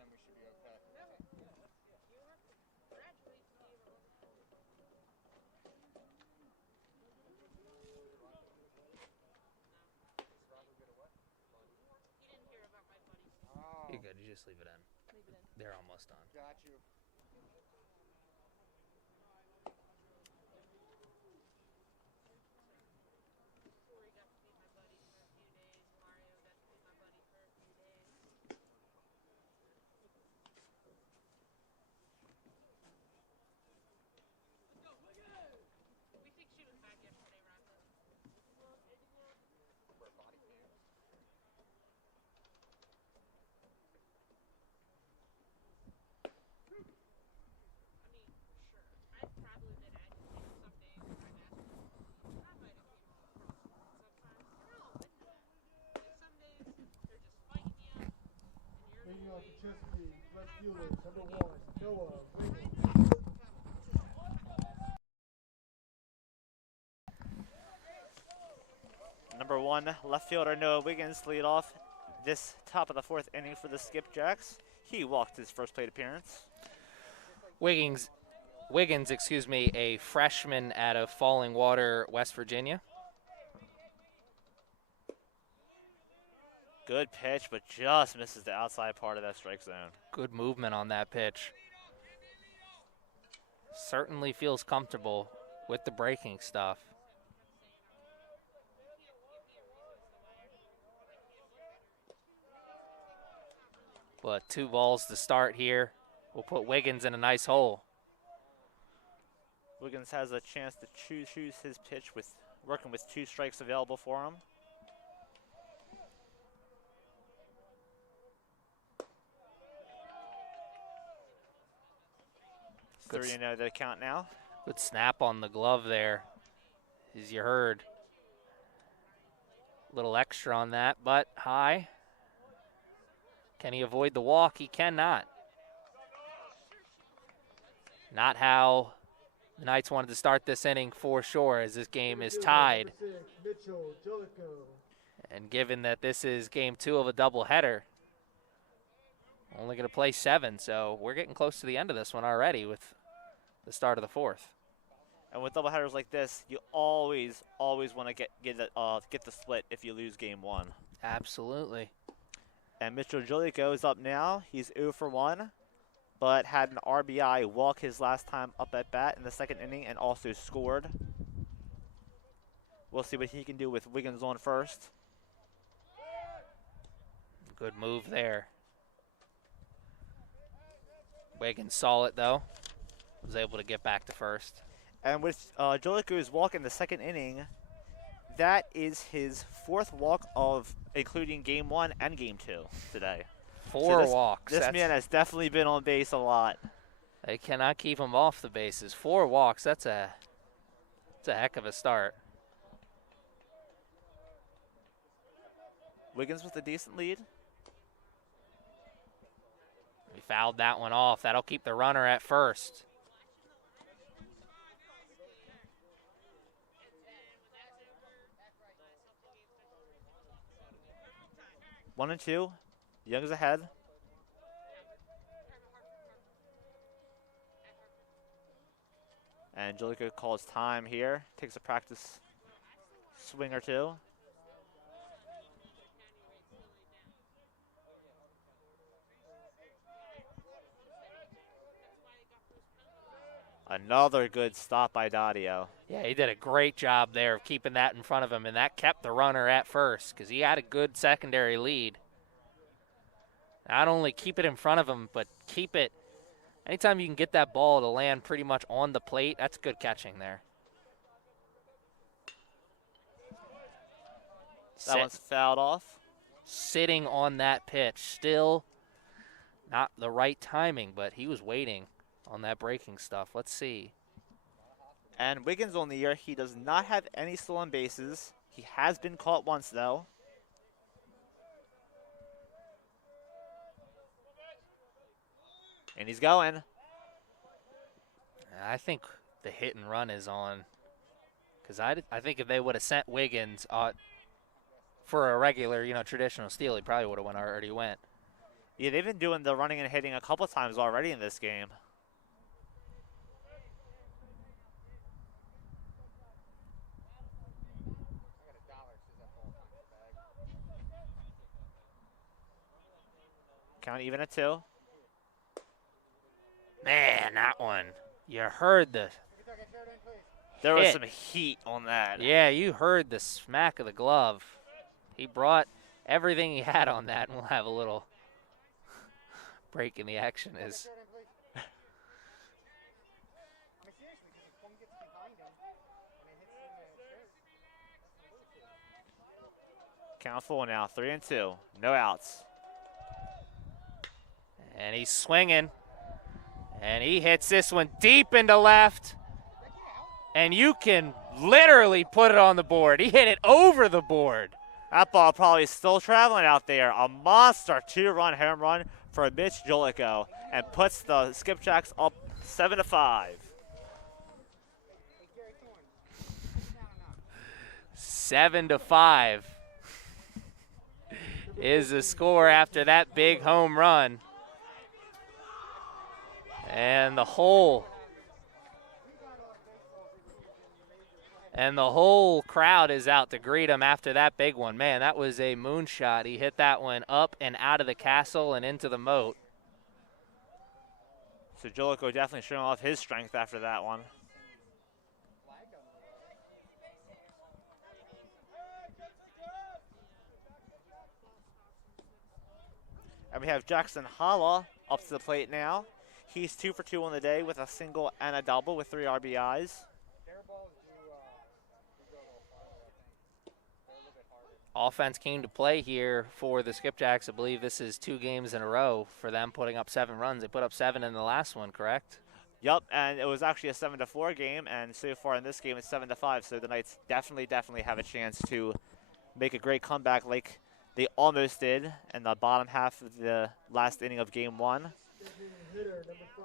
then we should be okay. You're good. You just leave it in. They're almost on. Got you. Leading off the Chesapeake, left fielder, number 1, Noah Wiggins. Number 1, left fielder Noah Wiggins lead off this top of the 4th inning for the Skipjacks. He walked his first plate appearance. Wiggins, a freshman out of Falling Water, West Virginia. Good pitch, but just misses the outside part of that strike zone. Good movement on that pitch. Certainly feels comfortable with the breaking stuff. But 2 balls to start here. We'll put Wiggins in a nice hole. Wiggins has a chance to choose his pitch with working with 2 strikes available for him. 3-0 the count now. Good snap on the glove there, as you heard. Little extra on that, but high. Can he avoid the walk? He cannot. Not how the Knights wanted to start this inning for sure, as this game is tied. Mitchell Jellicoe. And given that this is game 2 of a doubleheader, only going to play 7, so we're getting close to the end of this one already with the start of the 4th. And with doubleheaders like this, you always want to get the split if you lose game 1. Absolutely. And Mitchell Jellicoe is up now. He's 0 for 1, but had an RBI walk his last time up at bat in the 2nd inning and also scored. We'll see what he can do with Wiggins on first. Good move there. Wiggins saw it, though. Was able to get back to first. And with Jellicoe's walk in the 2nd inning, that is his 4th walk of including game 1 and game 2 today. 4 so walks. This man has definitely been on base a lot. They cannot keep him off the bases. 4 walks, that's a heck of a start. Wiggins with a decent lead. He fouled that one off. That'll keep the runner at first. One and 2. Young's ahead. And Jellicoe calls time here. Takes a practice swing or two. Another good stop by Dadio. Yeah, he did a great job there of keeping that in front of him, and that kept the runner at first because he had a good secondary lead. Not only keep it in front of him, but keep it. Anytime you can get that ball to land pretty much on the plate, that's good catching there. That one's fouled off. Sitting on that pitch. Still not the right timing, but he was waiting on that breaking stuff. Let's see. And Wiggins on the year, he does not have any stolen bases. He has been caught once, though. And he's going. I think the hit and run is on. Because I think if they would have sent Wiggins for a regular, traditional steal, he probably would have already went. Yeah, they've been doing the running and hitting a couple times already in this game. Count even at 2. Man, that one. You heard There was some heat on that. Yeah, you heard the smack of the glove. He brought everything he had on that, and we'll have a little break in the action. Count full now, 3 and 2. No outs. And he's swinging. And he hits this one deep into left. And you can literally put it on the board. He hit it over the board. That ball probably still traveling out there. A monster 2-run home run for Mitch Jellicoe and puts the Skipjacks up 7-5. 7-5 is the score after that big home run. And the whole crowd is out to greet him after that big one. Man, that was a moonshot. He hit that one up and out of the castle and into the moat. So Jellicoe definitely showing off his strength after that one. And we have Jackson Holla up to the plate now. He's 2 for 2 on the day with a single and a double with 3 RBIs. Offense came to play here for the Skipjacks. I believe this is 2 games in a row for them putting up 7 runs. They put up 7 in the last one, correct? Yep, and it was actually a 7-4 game, and so far in this game it's 7-5. So the Knights definitely have a chance to make a great comeback, like they almost did in the bottom half of the last inning of Game 1.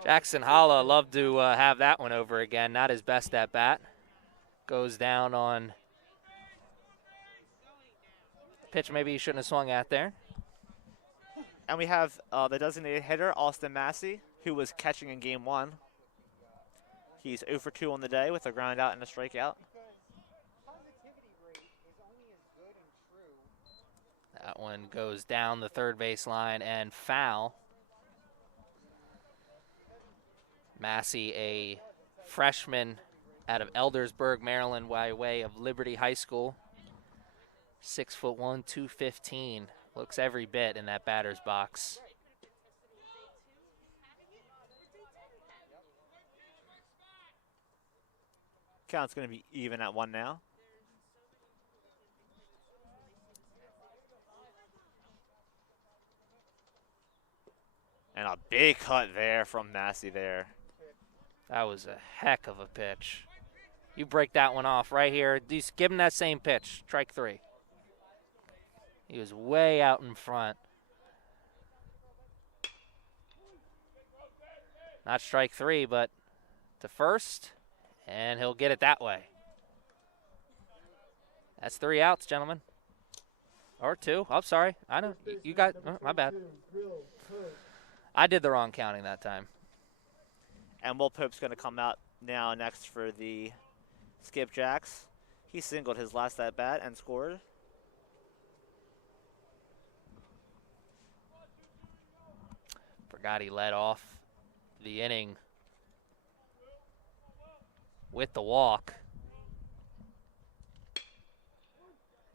Jackson Holla loved to have that one over again. Not his best at bat. Goes down on pitch maybe he shouldn't have swung at there. And we have the designated hitter, Austin Massey, who was catching in Game 1. He's 0 for 2 on the day with a ground out and a strikeout. That one goes down the third base line and foul. Massey, a freshman out of Eldersburg, Maryland, by way of Liberty High School. 6'1", 215. Looks every bit in that batter's box. Count's going to be even at 1 now. And a big cut there from Massey there. That was a heck of a pitch. You break that one off right here. Just give him that same pitch. Strike 3. He was way out in front. Not strike 3, but to first, and he'll get it that way. That's 3 outs, gentlemen. Or 2. I'm sorry. I know. You got, oh, my bad. I did the wrong counting that time. And Will Pope's going to come out now next for the Skipjacks. He singled his last at bat and scored. Forgot he led off the inning with the walk.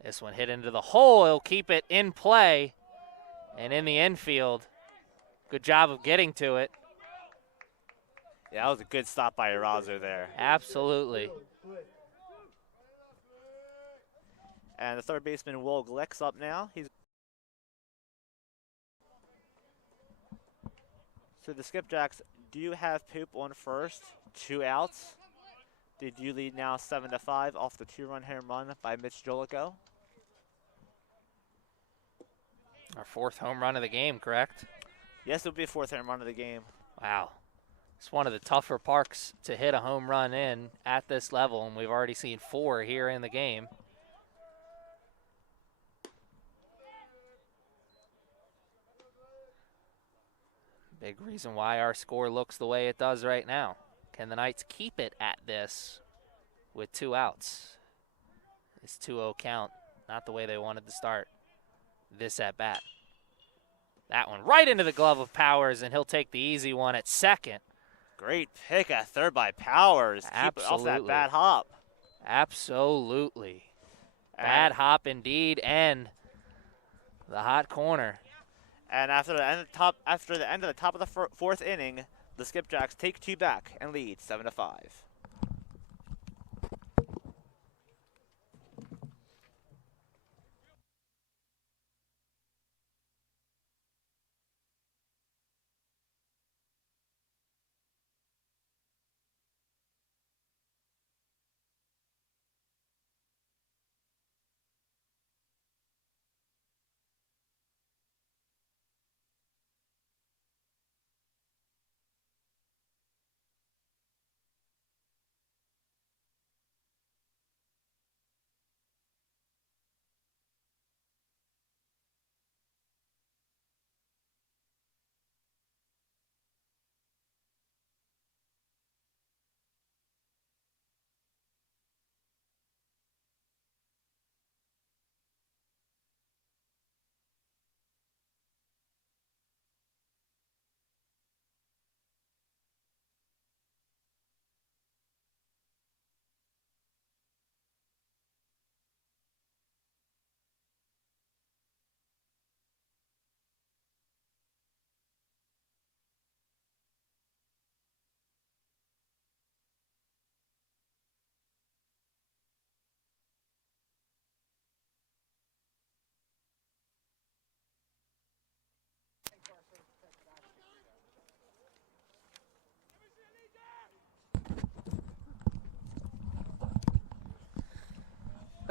This one hit into the hole. He'll keep it in play and in the infield. Good job of getting to it. Yeah, that was a good stop by Erazo there. Absolutely. And the third baseman, Will Glick's up now. So the Skipjacks do have Pope on first, 2 outs. They do lead now 7-5 off the 2-run home run by Mitch Jolico. Our 4th home run of the game, correct? Yes, it'll be a 4th home run of the game. Wow. It's one of the tougher parks to hit a home run in at this level, and we've already seen 4 here in the game. Big reason why our score looks the way it does right now. Can the Knights keep it at this with 2 outs? This 2-0 count, not the way they wanted to start this at bat. That one right into the glove of Powers, and he'll take the easy one at second. Great pick at third by Powers. Absolutely. Keep it off that bad hop. Absolutely. Bad hop indeed, and the hot corner. And after the end of the top of the 4th inning, the Skipjacks take 2 back and lead 7-5.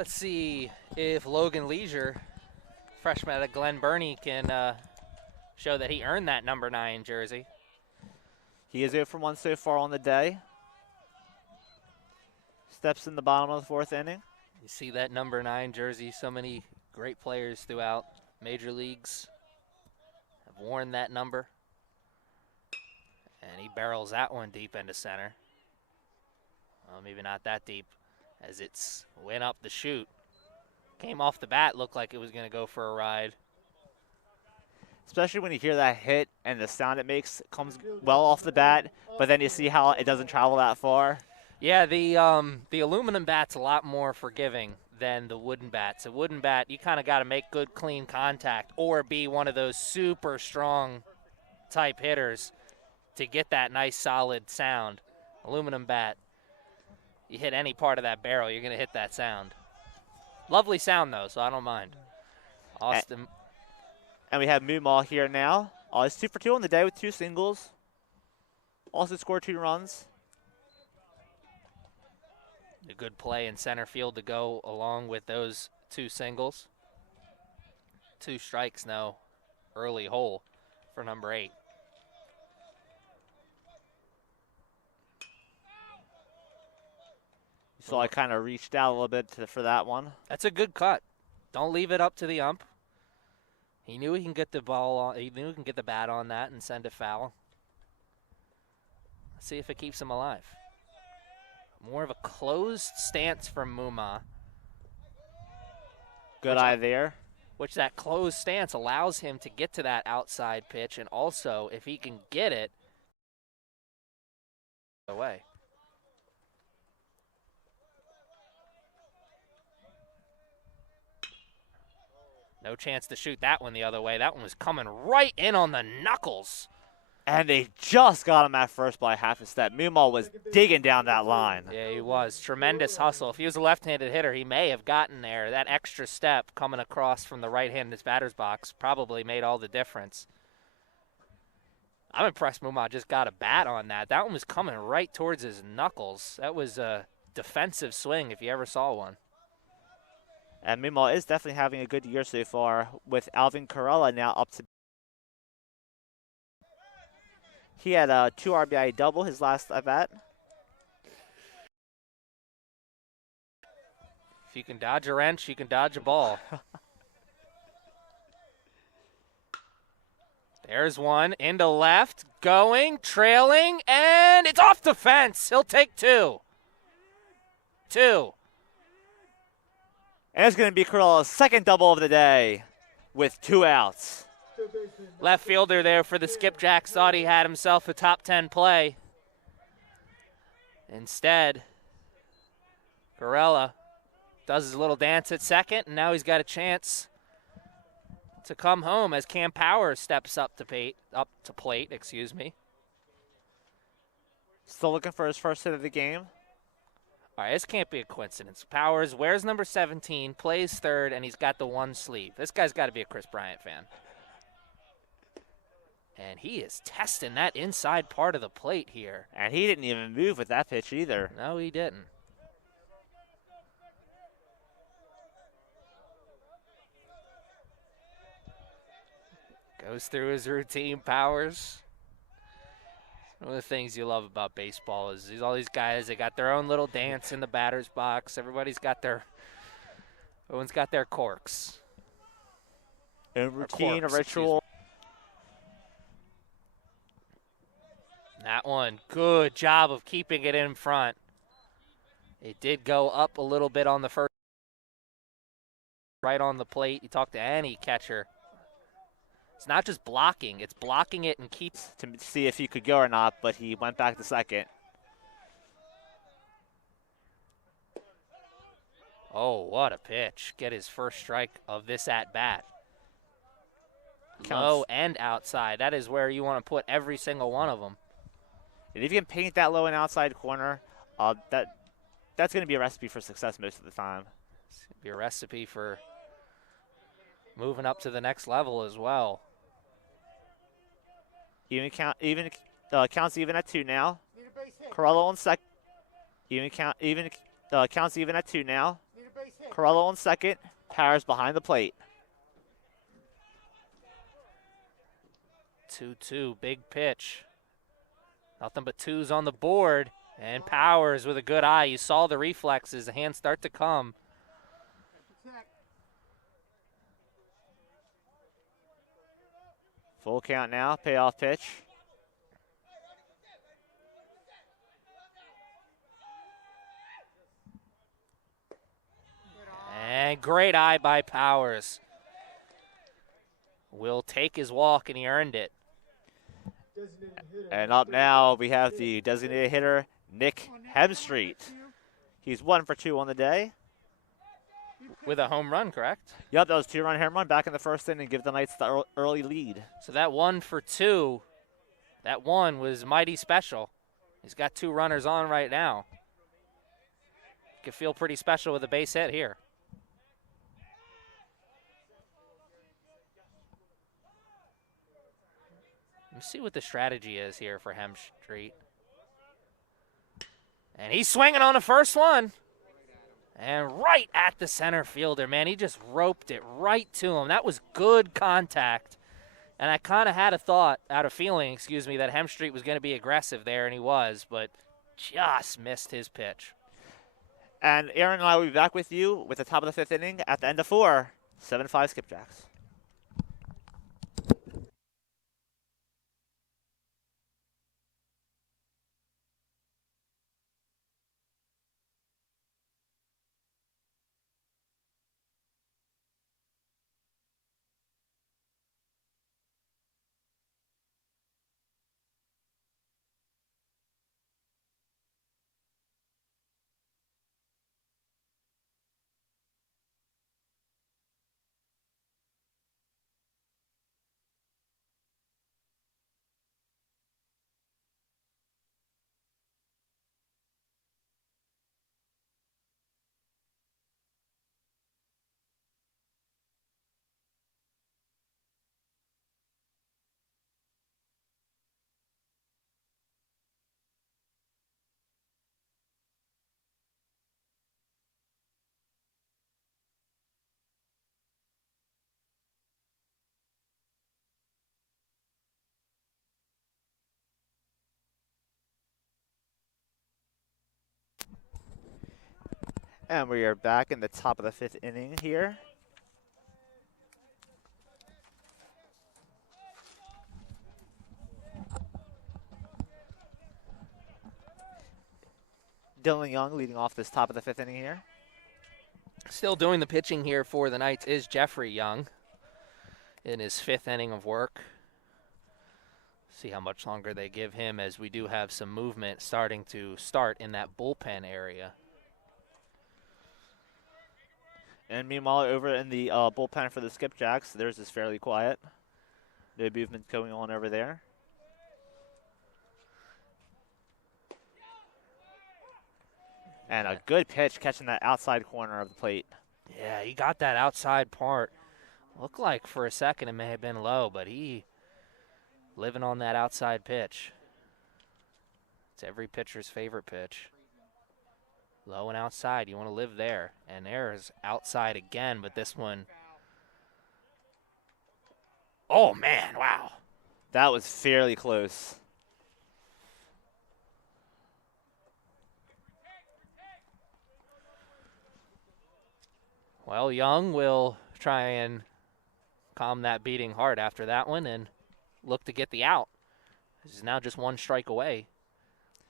Let's see if Logan Leisure, freshman out of Glen Burnie, can show that he earned that number 9 jersey. He is 0 for 1 so far on the day. Steps in the bottom of the 4th inning. You see that number 9 jersey, so many great players throughout major leagues have worn that number. And he barrels that one deep into center. Well, maybe not that deep, as it's went up the chute. Came off the bat, looked like it was going to go for a ride. Especially when you hear that hit and the sound it makes comes well off the bat, but then you see how it doesn't travel that far. Yeah, the aluminum bat's a lot more forgiving than the wooden bats. A wooden bat, you kind of got to make good, clean contact or be one of those super strong type hitters to get that nice, solid sound. Aluminum bat, you hit any part of that barrel, you're going to hit that sound. Lovely sound, though, so I don't mind. Austin. And we have Moomaw here now. He's 2 for 2 on the day with 2 singles. Also scored 2 runs. A good play in center field to go along with those 2 singles. 2 strikes now, early hole for number 8. So I kind of reached out a little bit for that one. That's a good cut. Don't leave it up to the ump. He knew he can get the ball on. He knew he can get the bat on that and send it foul. Let's see if it keeps him alive. More of a closed stance from Muma. Good eye there. Which that closed stance allows him to get to that outside pitch, and also if he can get it away. No chance to shoot that one the other way. That one was coming right in on the knuckles. And they just got him at first by half a step. Moomaw was digging down that line. Yeah, he was. Tremendous hustle. If he was a left-handed hitter, he may have gotten there. That extra step coming across from the right-handed batter's box probably made all the difference. I'm impressed Moomaw just got a bat on that. That one was coming right towards his knuckles. That was a defensive swing if you ever saw one. And Moomaw is definitely having a good year so far, with Alvin Corella now up to. He had a 2 RBI double his last at bat. If you can dodge a wrench, you can dodge a ball. There's one into left, going, trailing, and it's off the fence. He'll take 2. 2. And it's going to be Corella's second double of the day with 2 outs. Left fielder there for the Skipjacks thought he had himself a top 10 play. Instead, Corella does his little dance at second, and now he's got a chance to come home as Cam Powers steps up to plate. Still looking for his first hit of the game. All right, this can't be a coincidence. Powers wears number 17, plays third, and he's got the 1 sleeve. This guy's got to be a Chris Bryant fan. And he is testing that inside part of the plate here. And he didn't even move with that pitch either. No, he didn't. Goes through his routine, Powers. One of the things you love about baseball is all these guys, they got their own little dance in the batter's box. Everyone's got their quirks. A routine, a ritual. That one, good job of keeping it in front. It did go up a little bit on the first, right on the plate. You talk to any catcher. It's not just blocking, it's blocking it and keeps. To see if he could go or not, but he went back to second. Oh, what a pitch. Get his first strike of this at-bat. Low and outside. That is where you want to put every single one of them. And if you can paint that low and outside corner, that's going to be a recipe for success most of the time. It's going to be a recipe for moving up to the next level as well. Counts even at 2 now. Corella on second. Counts even at 2 now. Corello on second. Powers behind the plate. 2-2, big pitch. Nothing but twos on the board. And Powers with a good eye. You saw the reflexes. The hands start to come. Full count now. Payoff pitch. And great eye by Powers. Will take his walk, and he earned it. And up now, we have the designated hitter, Nick Hemstreet. He's 1 for 2 on the day. With a home run, correct? Yep, that was 2-run home run back in the first inning, give the Knights the early lead. So that 1 for 2, that one was mighty special. He's got 2 runners on right now. Could feel pretty special with a base hit here. Let's see what the strategy is here for Hemstreet. And he's swinging on the first one. And right at the center fielder, man. He just roped it right to him. That was good contact. And I kind of had a feeling, that Hemstreet was going to be aggressive there, and he was, but just missed his pitch. And Aaron and I will be back with you with the top of the 5th inning at the end of 4, 7-5 Skipjacks. And we are back in the top of the 5th inning here. Dylan Young leading off this top of the 5th inning here. Still doing the pitching here for the Knights is Jeffrey Young in his 5th inning of work. See how much longer they give him, as we do have some movement starting to start in that bullpen area. And meanwhile, over in the bullpen for the Skipjacks, theirs is fairly quiet. No movement going on over there. And a good pitch catching that outside corner of the plate. Yeah, he got that outside part. Looked like for a second it may have been low, but he living on that outside pitch. It's every pitcher's favorite pitch. Low and outside, you want to live there. And there's outside again, but this one, oh man, wow. That was fairly close. Well, Young will try and calm that beating heart after that one and look to get the out. He's now just 1 strike away,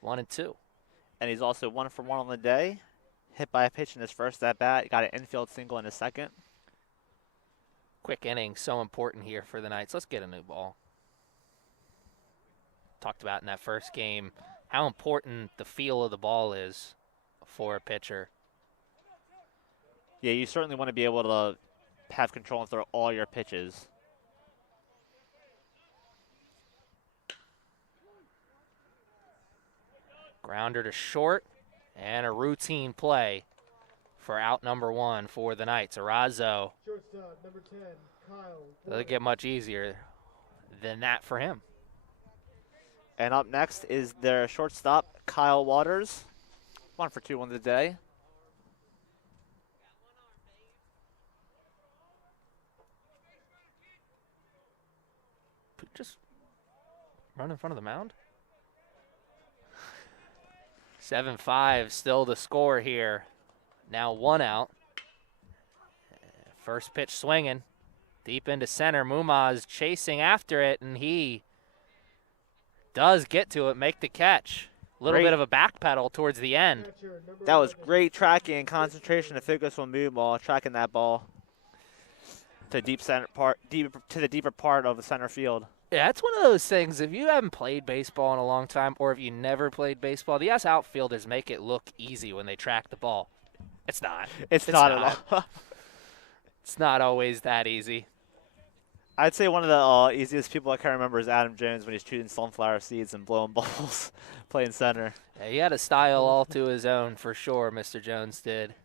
1-2. And he's also 1 for 1 on the day. Hit by a pitch in his first at bat. Got an infield single in his second. Quick inning, so important here for the Knights. Let's get a new ball. Talked about in that first game how important the feel of the ball is for a pitcher. Yeah, you certainly want to be able to have control and throw all your pitches. Grounder to short, and a routine play for out number 1 for the Knights. Arazo. Shortstop, number 10, Kyle. Doesn't get much easier than that for him. And up next is their shortstop, Kyle Waters. 1 for 2 on the day. just run in front of the mound? 7-5 still the score here. Now 1 out. First pitch swinging. Deep into center. Mumaz chasing after it, and he does get to it, make the catch. A little bit of a back pedal towards the end. That was great tracking and concentration to focus on Mumaz, tracking that ball to the deeper part of the center field. Yeah, it's one of those things, if you haven't played baseball in a long time or if you never played baseball, the us outfielders make it look easy when they track the ball. It's not. It's not at all. It's not always that easy. I'd say one of the easiest people I can remember is Adam Jones when he's shooting sunflower seeds and blowing balls, playing center. Yeah, he had a style all to his own for sure, Mr. Jones did.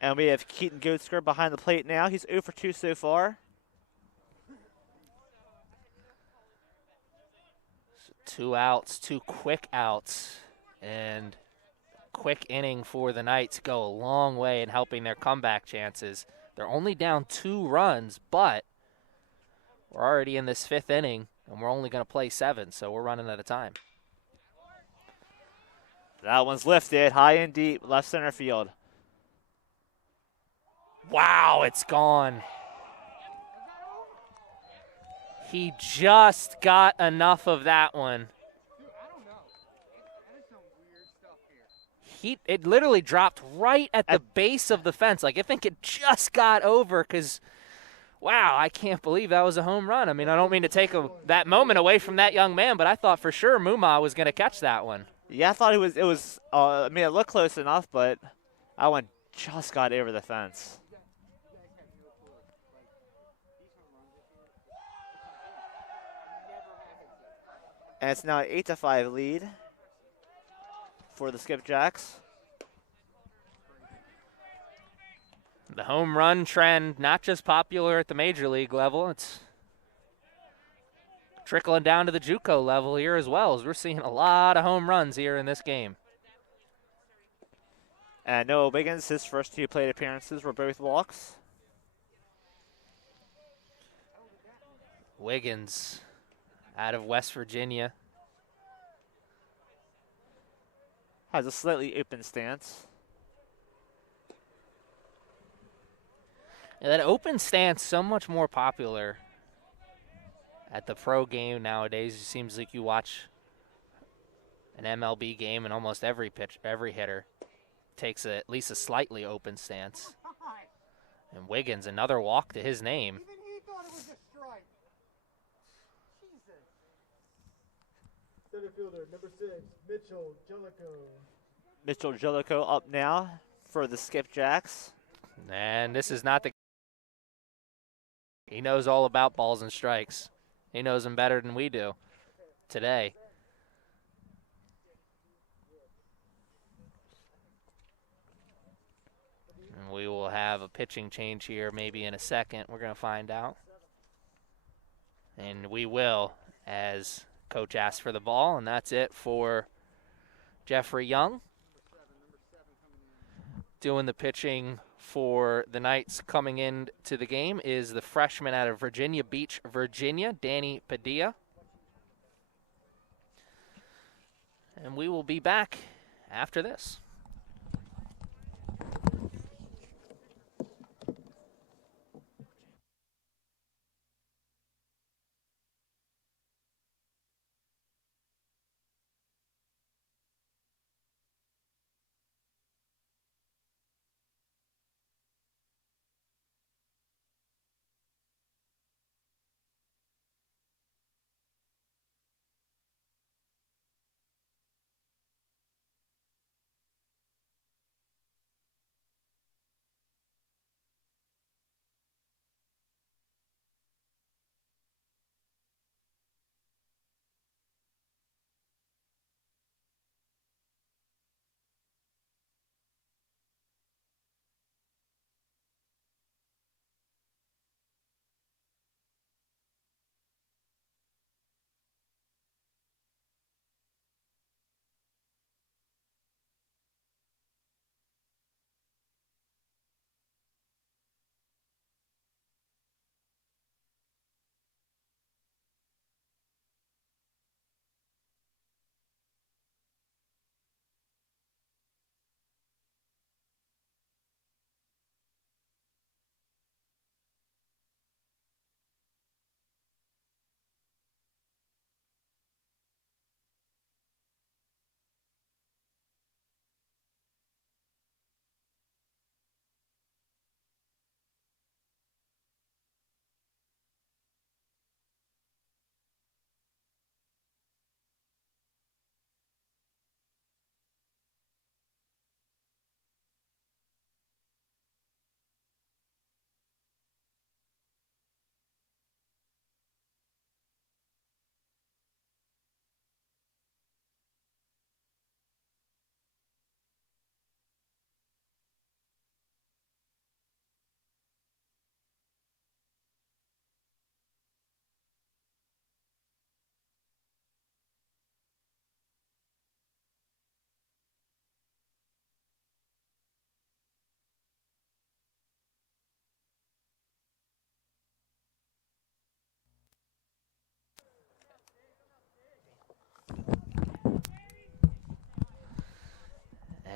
And we have Keaton Goatsker behind the plate now. He's 0 for 2 so far. So 2 outs, 2 quick outs, and quick inning for the Knights go a long way in helping their comeback chances. They're only down 2 runs, but we're already in this 5th inning, and we're only going to play 7, so we're running out of time. That one's lifted high and deep, left center field. Wow, it's gone. He just got enough of that one. Dude, I don't know. That is some weird stuff here. It literally dropped right at the base of the fence. Like, I think it just got over because, wow, I can't believe that was a home run. I mean, I don't mean to take that moment away from that young man, but I thought for sure Mumaz was going to catch that one. Yeah, I thought it was, I mean, it looked close enough, but that one just got over the fence. And it's now an 8-5 lead for the Skipjacks. The home run trend, not just popular at the major league level, it's trickling down to the JUCO level here as well, as we're seeing a lot of home runs here in this game. And Noah Wiggins, his first 2 plate appearances were both walks. Wiggins out of West Virginia. Has a slightly open stance. Yeah, that open stance so much more popular at the pro game nowadays. It seems like you watch an MLB game and almost every hitter takes at least a slightly open stance. And Wiggins, another walk to his name. Even he thought it was a strike. Jesus. Center fielder, number 6, Mitchell Jellicoe. Mitchell Jellicoe up now for the Skipjacks. And this is not the... He knows all about balls and strikes. He knows them better than we do today. And we will have a pitching change here maybe in a second. We're going to find out. And we will, as coach asks for the ball, and that's it for Jeffrey Young. Doing the pitching for the Knights coming into the game is the freshman out of Virginia Beach, Virginia, Danny Padilla. And we will be back after this.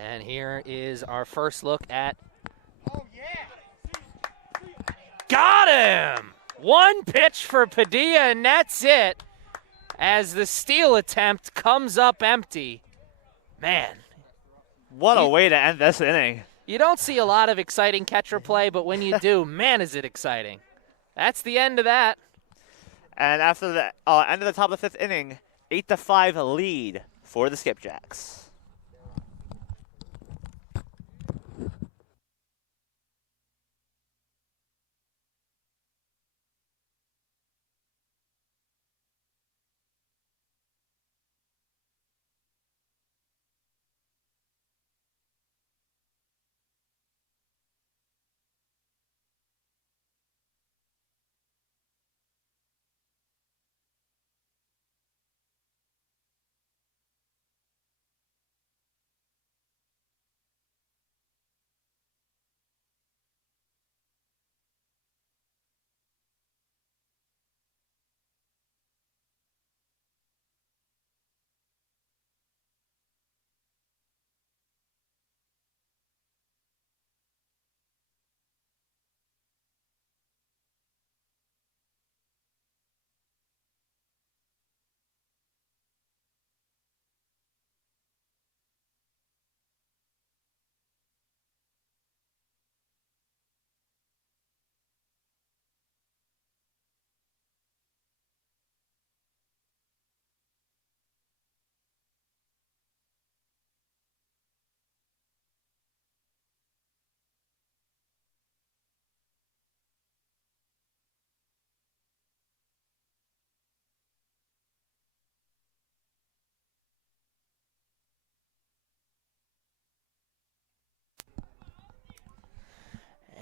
And here is our first look at. Oh, yeah. Got him! One pitch for Padilla, and that's it. As the steal attempt comes up empty. Man. What a way to end this inning. You don't see a lot of exciting catcher play, but when you do, man, is it exciting. That's the end of that. And after the end of the top of the 5th inning, 8-5 lead for the Skipjacks.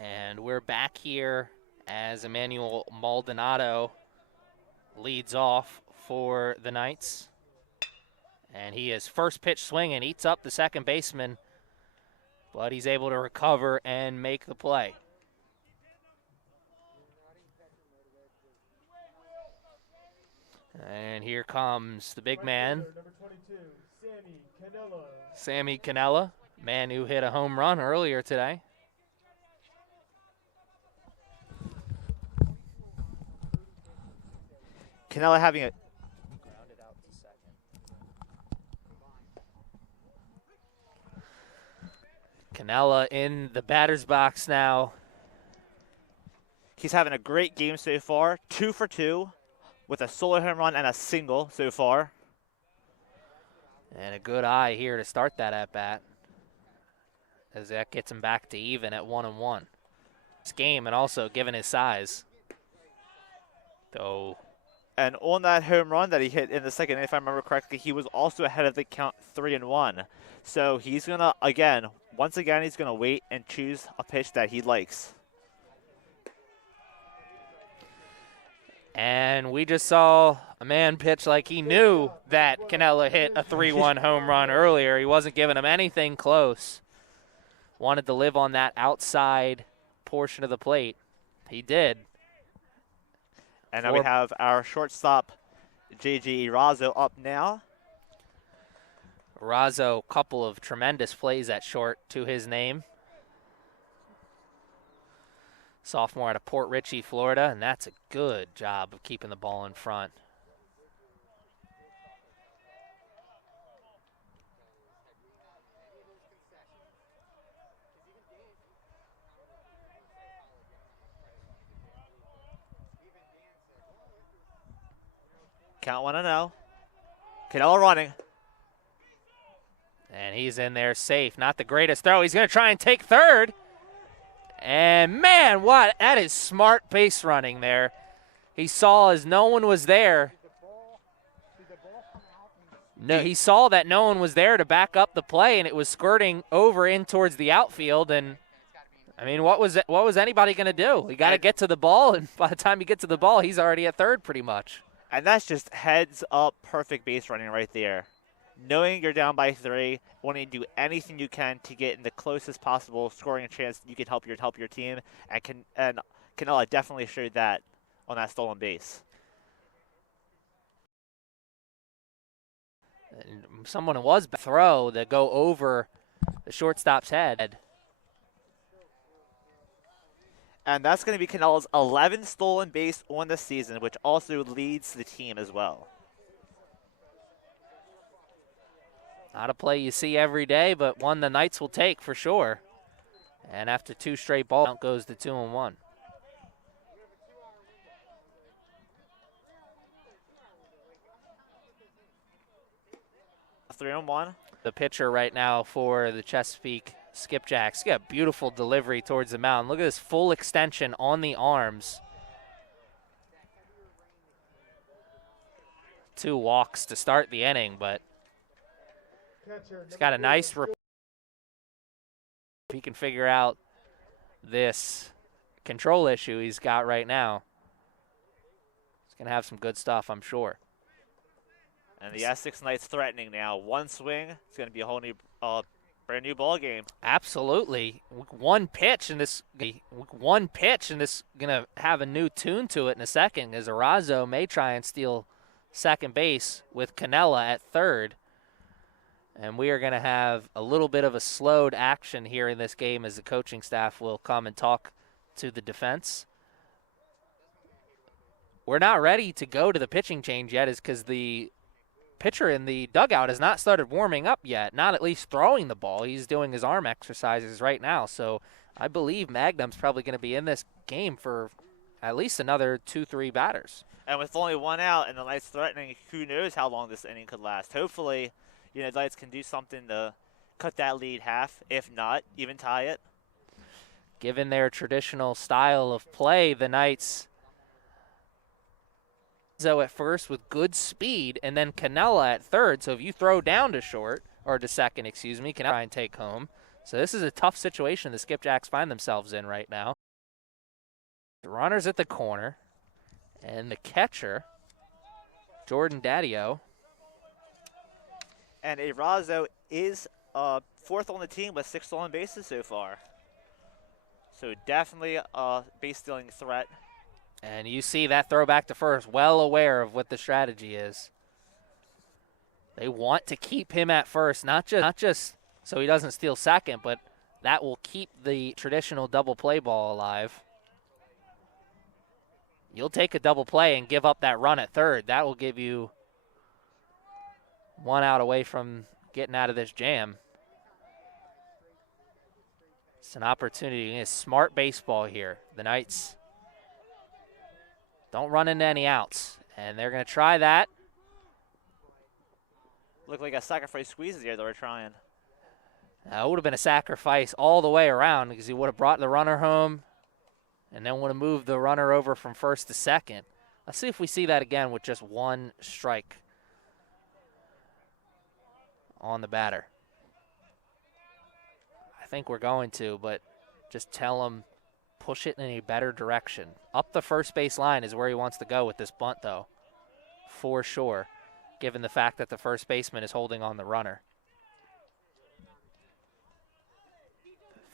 And we're back here as Emmanuel Maldonado leads off for the Knights. And he is first pitch swing and eats up the second baseman, but he's able to recover and make the play. And here comes the big man, Number 22, Sammy Canella. Sammy Canella, man who hit a home run earlier today. Canella having a Canella in the batter's box now. He's having a great game so far. 2 for 2 with a solo home run and a single so far. And a good eye here to start that at bat, as that gets him back to even at 1-1. This game, and also given his size. Though. And on that home run that he hit in the second inning, if I remember correctly, he was also ahead of the count 3-1. So he's gonna once again, he's gonna wait and choose a pitch that he likes. And we just saw a man pitch like he knew that Canella hit a 3-1 home run earlier. He wasn't giving him anything close. Wanted to live on that outside portion of the plate. He did. And now we have our shortstop, J.J. Erazo, up now. Erazo, couple of tremendous plays at short to his name. Sophomore out of Port Richey, Florida, and that's a good job of keeping the ball in front. Count 1-0. Canella running. And he's in there safe. Not the greatest throw. He's going to try and take third. And, man, what? That is smart base running there. He saw as no one was there. No, he saw that no one was there to back up the play, and it was skirting over in towards the outfield. And, I mean, what was anybody going to do? He got to get to the ball, and by the time you get to the ball, he's already at third pretty much. And that's just heads-up perfect base running right there. Knowing you're down by 3, wanting to do anything you can to get in the closest possible scoring chance you can help your team, and Canella definitely showed that on that stolen base. And someone was throw that go over the shortstop's head. And that's going to be Canella's 11th stolen base on the season, which also leads the team as well. Not a play you see every day, but one the Knights will take for sure. And after 2 straight balls, out goes the 2-1. 3-1. The pitcher right now for the Chesapeake Skipjacks. Got a beautiful delivery towards the mound. Look at this full extension on the arms. 2 walks to start the inning, but he's got a nice if he can figure out this control issue he's got right now, he's going to have some good stuff, I'm sure. And the Essex Knights threatening now. One swing, it's going to be a whole new, brand new ball game. Absolutely. One pitch, and this going to have a new tune to it in a second, as Arazo may try and steal second base with Canella at third. And we are going to have a little bit of a slowed action here in this game as the coaching staff will come and talk to the defense. We're not ready to go to the pitching change yet, is because the pitcher in the dugout has not started warming up yet, not at least throwing the ball. He's doing his arm exercises right now. So I believe Magnum's probably going to be in this game for at least another 2-3 batters. And with only 1 out and the Knights threatening, who knows how long this inning could last. Hopefully, the Knights can do something to cut that lead half, if not, even tie it. Given their traditional style of play, the Knights at first with good speed, and then Canella at third. So if you throw down to short, or to second, excuse me, can try and take home. So this is a tough situation the Skipjacks find themselves in right now. The runner's at the corner, and the catcher, Jordan Daddio. And Arazo is 4th on the team with 6 stolen bases so far. So definitely a base-stealing threat. And you see that throw back to first, well aware of what the strategy is. They want to keep him at first, not just so he doesn't steal second, but that will keep the traditional double play ball alive. You'll take a double play and give up that run at third. That will give you 1 out away from getting out of this jam. It's an opportunity. It's smart baseball here. The Knights don't run into any outs, and they're going to try that. Looked like a sacrifice squeeze here they were trying. It would have been a sacrifice all the way around because he would have brought the runner home and then would have moved the runner over from first to second. Let's see if we see that again with just 1 strike on the batter. I think we're going to, but just tell him push it in a better direction. Up the first base line is where he wants to go with this bunt, though, for sure, given the fact that the first baseman is holding on the runner.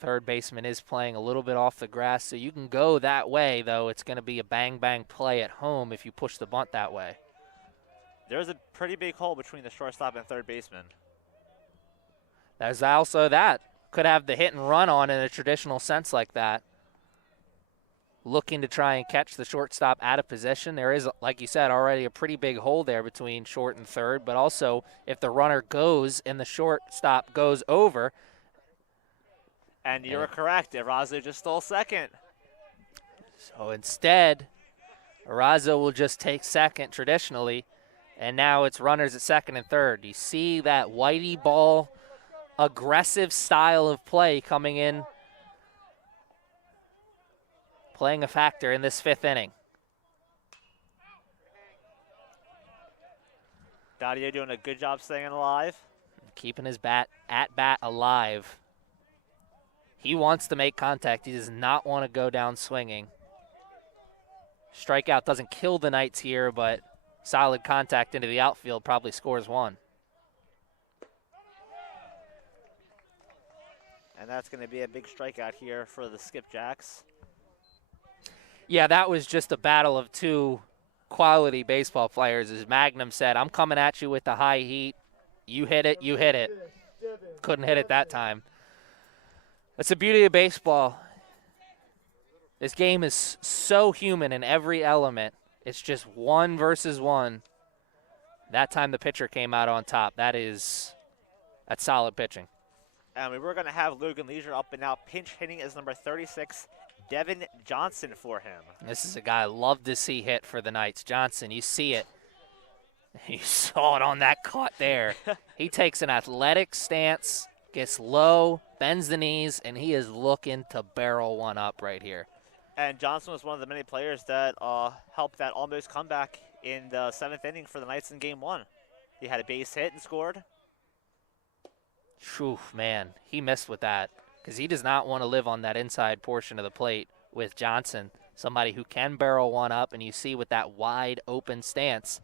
Third baseman is playing a little bit off the grass, so you can go that way, though. It's going to be a bang-bang play at home if you push the bunt that way. There's a pretty big hole between the shortstop and third baseman. There's also that. Could have the hit and run on in a traditional sense like that. Looking to try and catch the shortstop out of position. There is, like you said, already a pretty big hole there between short and third, but also if the runner goes and the shortstop goes over. And you're correct. Arazo just stole second. So instead, Arazo will just take second traditionally, and now it's runners at second and third. You see that Whitey ball aggressive style of play coming in, playing a factor in this 5th inning. Daddio doing a good job staying alive. Keeping his at bat alive. He wants to make contact. He does not want to go down swinging. Strikeout doesn't kill the Knights here, but solid contact into the outfield probably scores 1. And that's going to be a big strikeout here for the Skipjacks. Yeah, that was just a battle of 2 quality baseball players. As Magnum said, I'm coming at you with the high heat. You hit it, you hit it. Couldn't hit it that time. That's the beauty of baseball. This game is so human in every element. It's just 1 versus 1. That time the pitcher came out on top. That's solid pitching. And we were going to have Logan Leisure up and out. Pinch hitting is number 36, Devin Johnson for him. This is a guy I love to see hit for the Knights. Johnson, you see it. You saw it on that cut there. He takes an athletic stance, gets low, bends the knees, and he is looking to barrel one up right here. And Johnson was one of the many players that helped that almost comeback in the 7th inning for the Knights in Game 1. He had a base hit and scored. Phew, man, he missed with that because he does not want to live on that inside portion of the plate with Johnson, somebody who can barrel one up, and you see with that wide open stance,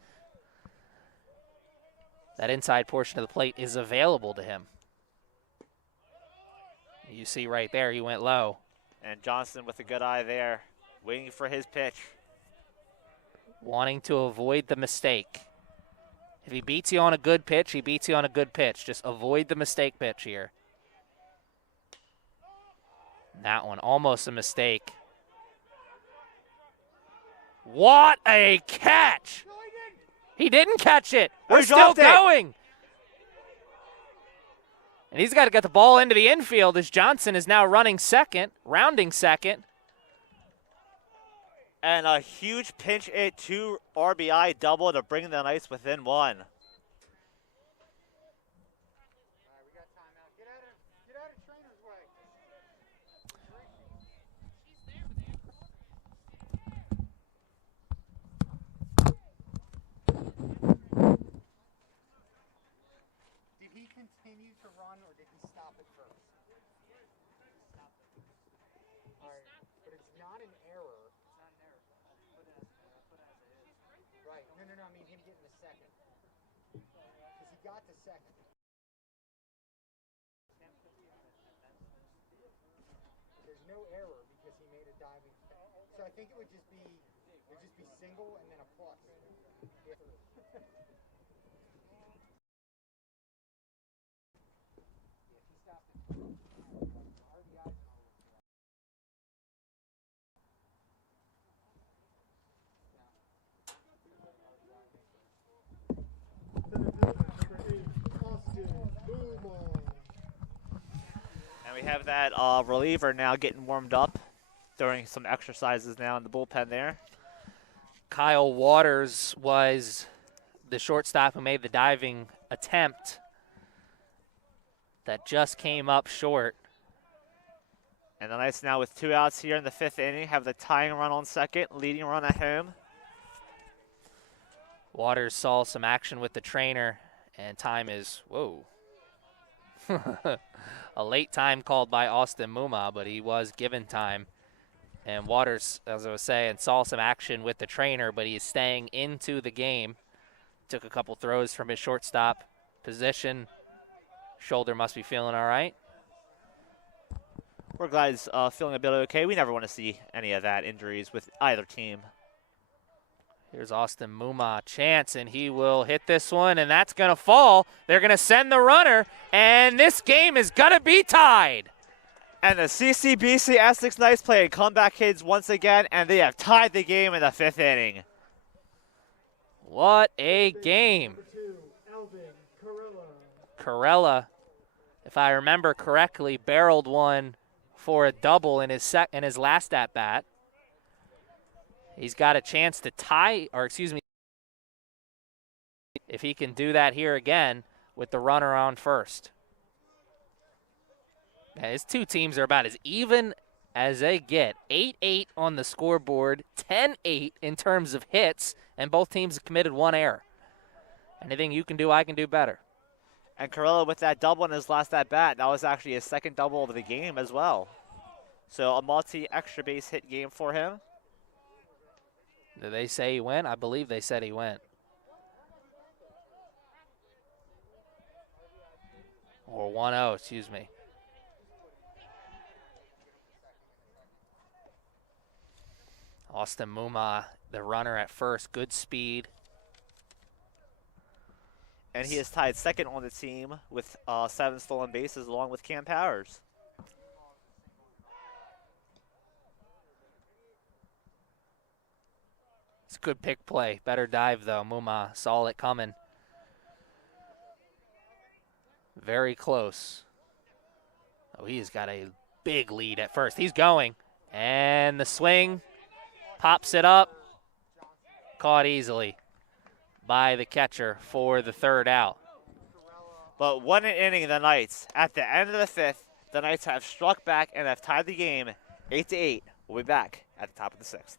that inside portion of the plate is available to him. You see right there, he went low. And Johnson with a good eye there, waiting for his pitch. Wanting to avoid the mistake. If he beats you on a good pitch, he beats you on a good pitch. Just avoid the mistake pitch here. That one, almost a mistake. What a catch! He didn't catch it. We're still going. And he's got to get the ball into the infield as Johnson is now running second, rounding second. And a huge pinch hit, 2 RBI double to bring the Knights within 1. All right, we got timeout. Get out of trainer's way. Did he continue to run or did he stop it first? All right, but it's not an error. Right. No. I mean him getting the second. Because he got the second. There's no error because he made a diving. So I think it would just be single and then a plus. Yeah, he stopped it. RBI's not And we have that reliever now getting warmed up, during some exercises now in the bullpen there. Kyle Waters was the shortstop who made the diving attempt that just came up short. And the Knights now with 2 outs here in the 5th inning have the tying run on second, leading run at home. Waters saw some action with the trainer, and time is, whoa. A late time called by Austin Muma, but he was given time. And Waters, as I was saying, saw some action with the trainer, but he is staying into the game. Took a couple throws from his shortstop position. Shoulder must be feeling all right. We're glad he's feeling a bit okay. We never want to see any of that injuries with either team. Here's Austin Muma, chance, and he will hit this one, and that's going to fall. They're going to send the runner, and this game is going to be tied. And the CCBC Essex Knights play comeback kids once again, and they have tied the game in the 5th inning. What a game. Corella, if I remember correctly, barreled one for a double in his last at-bat. He's got a chance to tie, or excuse me, if he can do that here again with the runner on first. Now, his two teams are about as even as they get. 8-8 on the scoreboard, 10-8 in terms of hits, and both teams have committed one error. Anything you can do, I can do better. And Corella with that double in his last at-bat, that was actually his second double of the game as well. So a multi-extra base hit game for him. Did they say he went? I believe they said he went. Or 1-0, excuse me. Austin Muma, the runner at first, good speed. And he is tied second on the team with 7 stolen bases along with Cam Powers. It's a good pick play. Better dive, though. Muma saw it coming. Very close. Oh, he's got a big lead at first. He's going. And the swing. Pops it up. Caught easily by the catcher for the third out. But what an inning the Knights. At the end of the fifth, the Knights have struck back and have tied the game 8-8. We'll be back at the top of the sixth.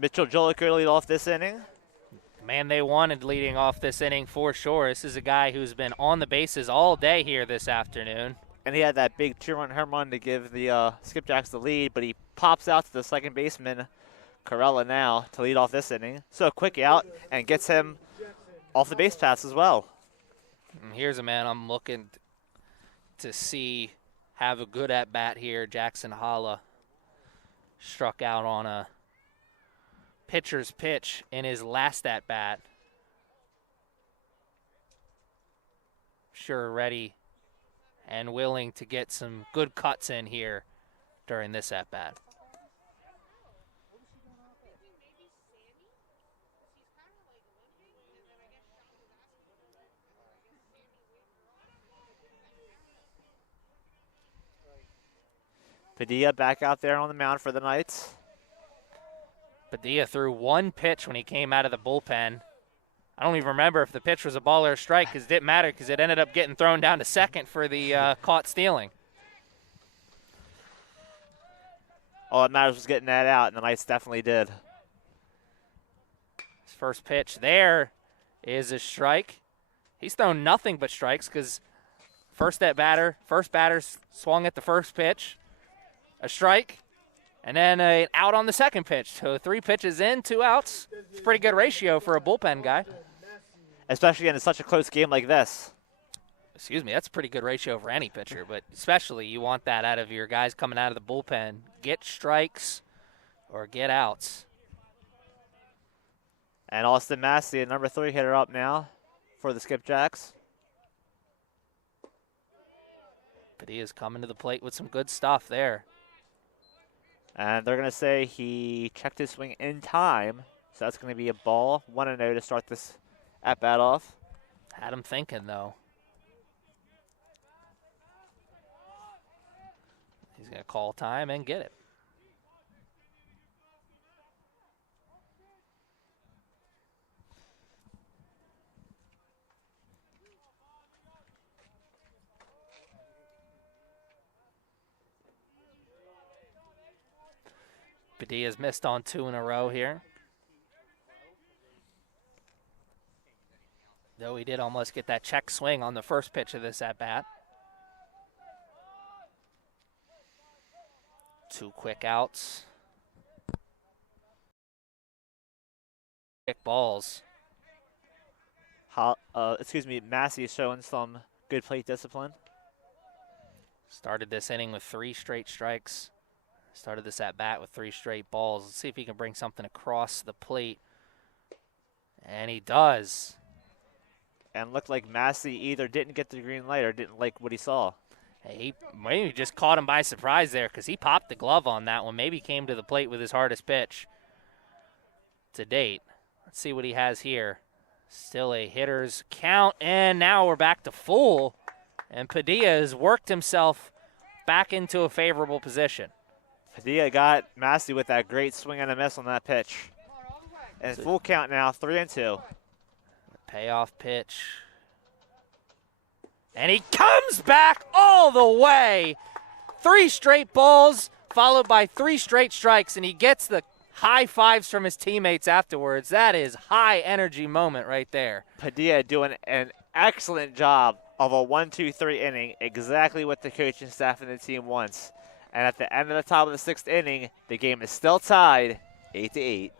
Mitchell Joliker lead off this inning. Man, they wanted leading off this inning for sure. This is a guy who's been on the bases all day here this afternoon. And he had that big two-run home run to give the Skipjacks the lead, but he pops out to the second baseman, Corella, now to lead off this inning. So a quick out and gets him off the base paths as well. And here's a man I'm looking to see have a good at-bat here. Jackson Holla struck out on a pitcher's pitch in his last at-bat. Sure ready and willing to get some good cuts in here during this at-bat. Padilla back out there on the mound for the Knights. Padilla threw one pitch when he came out of the bullpen. I don't even remember if the pitch was a ball or a strike because it didn't matter because it ended up getting thrown down to second for the caught stealing. All that matters was getting that out, and the Knights definitely did. His first pitch there is a strike. He's thrown nothing but strikes because first batter swung at the first pitch, a strike, and then an out on the second pitch. So 3 pitches in, 2 outs. It's a pretty good ratio for a bullpen guy. Especially in such a close game like this. Excuse me, that's a pretty good ratio for any pitcher, but especially you want that out of your guys coming out of the bullpen. Get strikes or get outs. And Austin Massey, number 3 hitter up now for the Skipjacks. Padilla's coming to the plate with some good stuff there. And they're going to say he checked his swing in time, so that's going to be a ball. 1-0 to start this at-bat off. Had him thinking, though. He's going to call time and get it. Padilla's missed on 2 in a row here. Though he did almost get that check swing on the first pitch of this at-bat. 2 quick outs. Quick balls. Massey is showing some good plate discipline. Started this inning with 3 straight strikes. Started this at bat with 3 straight balls. Let's see if he can bring something across the plate. And he does. And looked like Massey either didn't get the green light or didn't like what he saw. He maybe just caught him by surprise there because he popped the glove on that one. Maybe came to the plate with his hardest pitch to date. Let's see what he has here. Still a hitter's count, and now we're back to full. And Padilla has worked himself back into a favorable position. Padilla got Massey with that great swing and a miss on that pitch. And full count now, 3-2. Payoff pitch. And he comes back all the way. 3 straight balls followed by 3 straight strikes, and he gets the high fives from his teammates afterwards. That is high energy moment right there. Padilla doing an excellent job of a 1-2-3 inning, exactly what the coaching staff and the team wants. And at the end of the top of the 6th inning, the game is still tied 8-8.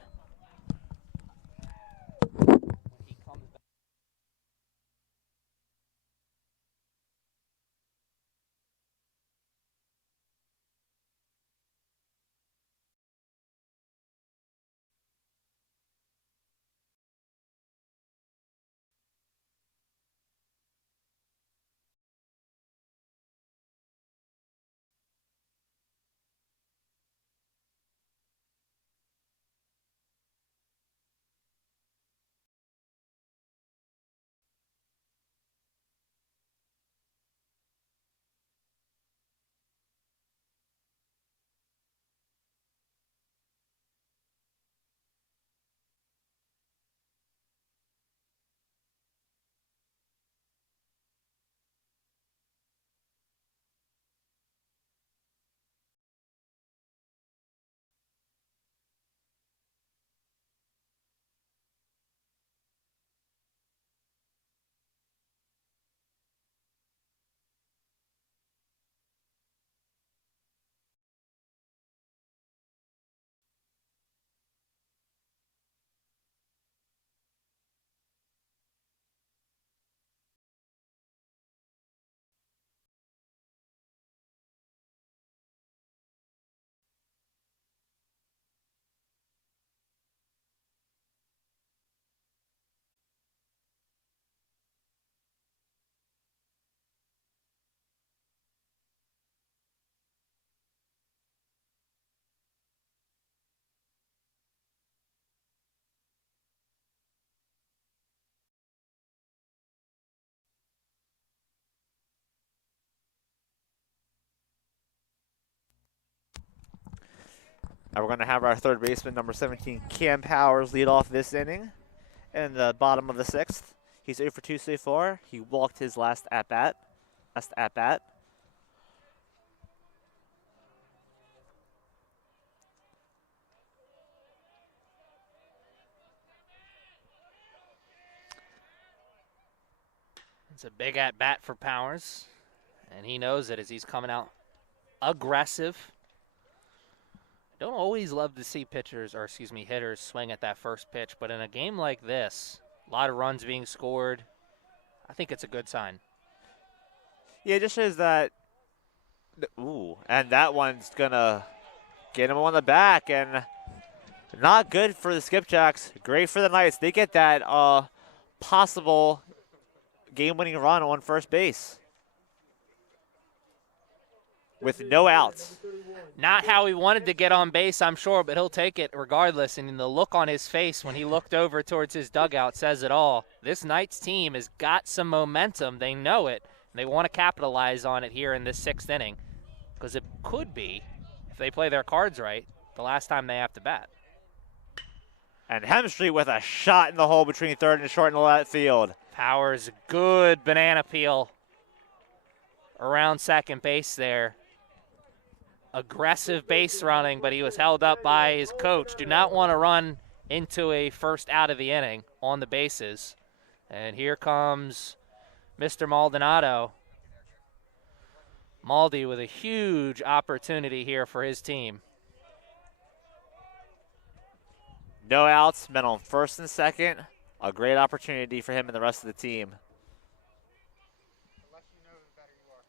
Now we're going to have our third baseman, number 17, Cam Powers, lead off this inning in the bottom of the 6th. He's 0 for 2 so far. He walked his last at-bat. It's a big at-bat for Powers, and he knows it as he's coming out aggressive. Don't always love to see hitters swing at that first pitch, but in a game like this, a lot of runs being scored, I think it's a good sign. Yeah, it just shows that, and that one's going to get him on the back, and not good for the Skipjacks, great for the Knights. They get that possible game-winning run on first base with no outs. Not how he wanted to get on base, I'm sure, but he'll take it regardless. And the look on his face when he looked over towards his dugout says it all. This Knights team has got some momentum. They know it. And they want to capitalize on it here in this 6th inning because it could be, if they play their cards right, the last time they have to bat. And Hemstreet with a shot in the hole between third and short in the left field. Powers, good banana peel around second base there. Aggressive base running, but he was held up by his coach. Do not want to run into a first out of the inning on the bases. And here comes Mr. Maldonado. Maldi with a huge opportunity here for his team. No outs, men on first and second. A great opportunity for him and the rest of the team. The less you know, the better you are.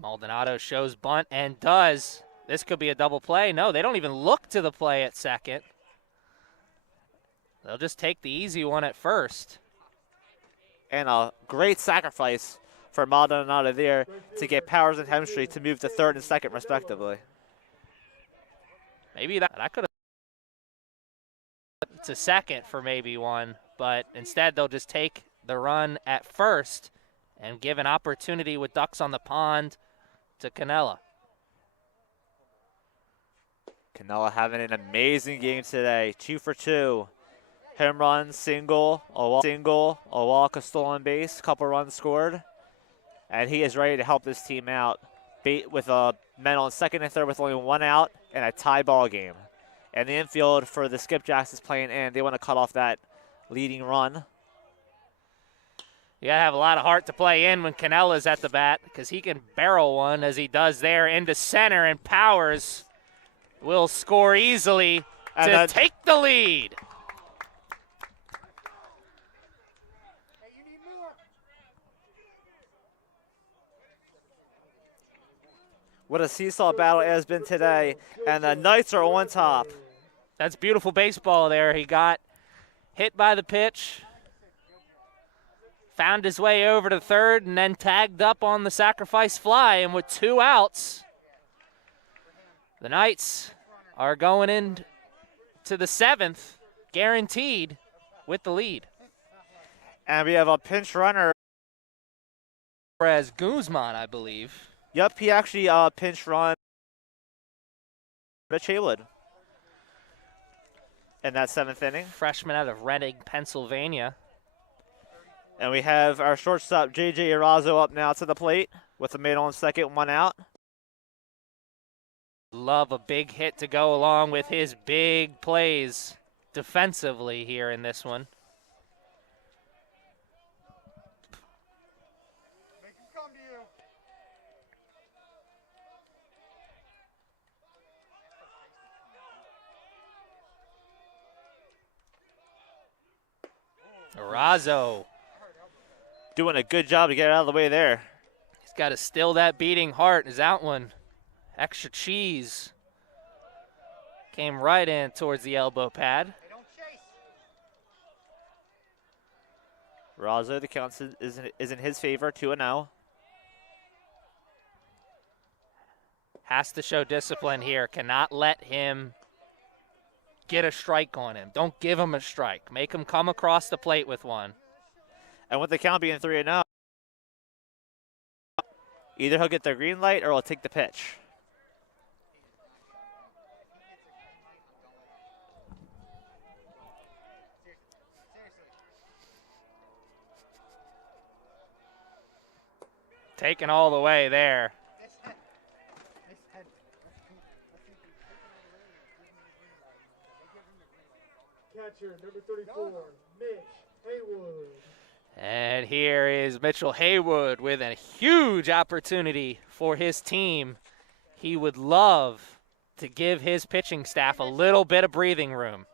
Maldonado shows bunt and does. This could be a double play. No, they don't even look to the play at second. They'll just take the easy one at first. And a great sacrifice for Maldonado there to get Powers and Hemstreet to move to third and second, respectively. Maybe that could have to second for maybe one, but instead they'll just take the run at first and give an opportunity with ducks on the pond to Canella. Canella having an amazing game today. 2 for 2. Home run, single, a walk, a stolen base, couple runs scored. And he is ready to help this team out with men on second and third with only 1 out and a tie ball game. And the infield for the Skipjacks is playing in. They want to cut off that leading run. You got to have a lot of heart to play in when Canella's at the bat because he can barrel one as he does there into center, and Powers will score easily to take the lead. What a seesaw battle it has been today, and the Knights are on top. That's beautiful baseball there. He got hit by the pitch, found his way over to third, and then tagged up on the sacrifice fly. And with 2 outs, the Knights are going in to the 7th, guaranteed, with the lead. And we have a pinch runner. Whereas Guzman, I believe. Yep, he actually pinch run Mitch Haywood in that 7th inning. Freshman out of Reading, Pennsylvania. And we have our shortstop, J.J. Erazo, up now to the plate with a man on second, 1 out. Love a big hit to go along with his big plays defensively here in this one. Make him come to you. Erazo. Doing a good job to get out of the way there. He's got to still that beating heart. Is out one. Extra cheese. Came right in towards the elbow pad. They don't chase. Erazo, the count is in his favor, 2-0. Has to show discipline here. Cannot let him get a strike on him. Don't give him a strike. Make him come across the plate with one. And with the count being 3-0, either he'll get the green light or he'll take the pitch. Taken all the way there. Catcher, number 34, Mitch Haywood. And here is Mitchell Haywood with a huge opportunity for his team. He would love to give his pitching staff a little bit of breathing room.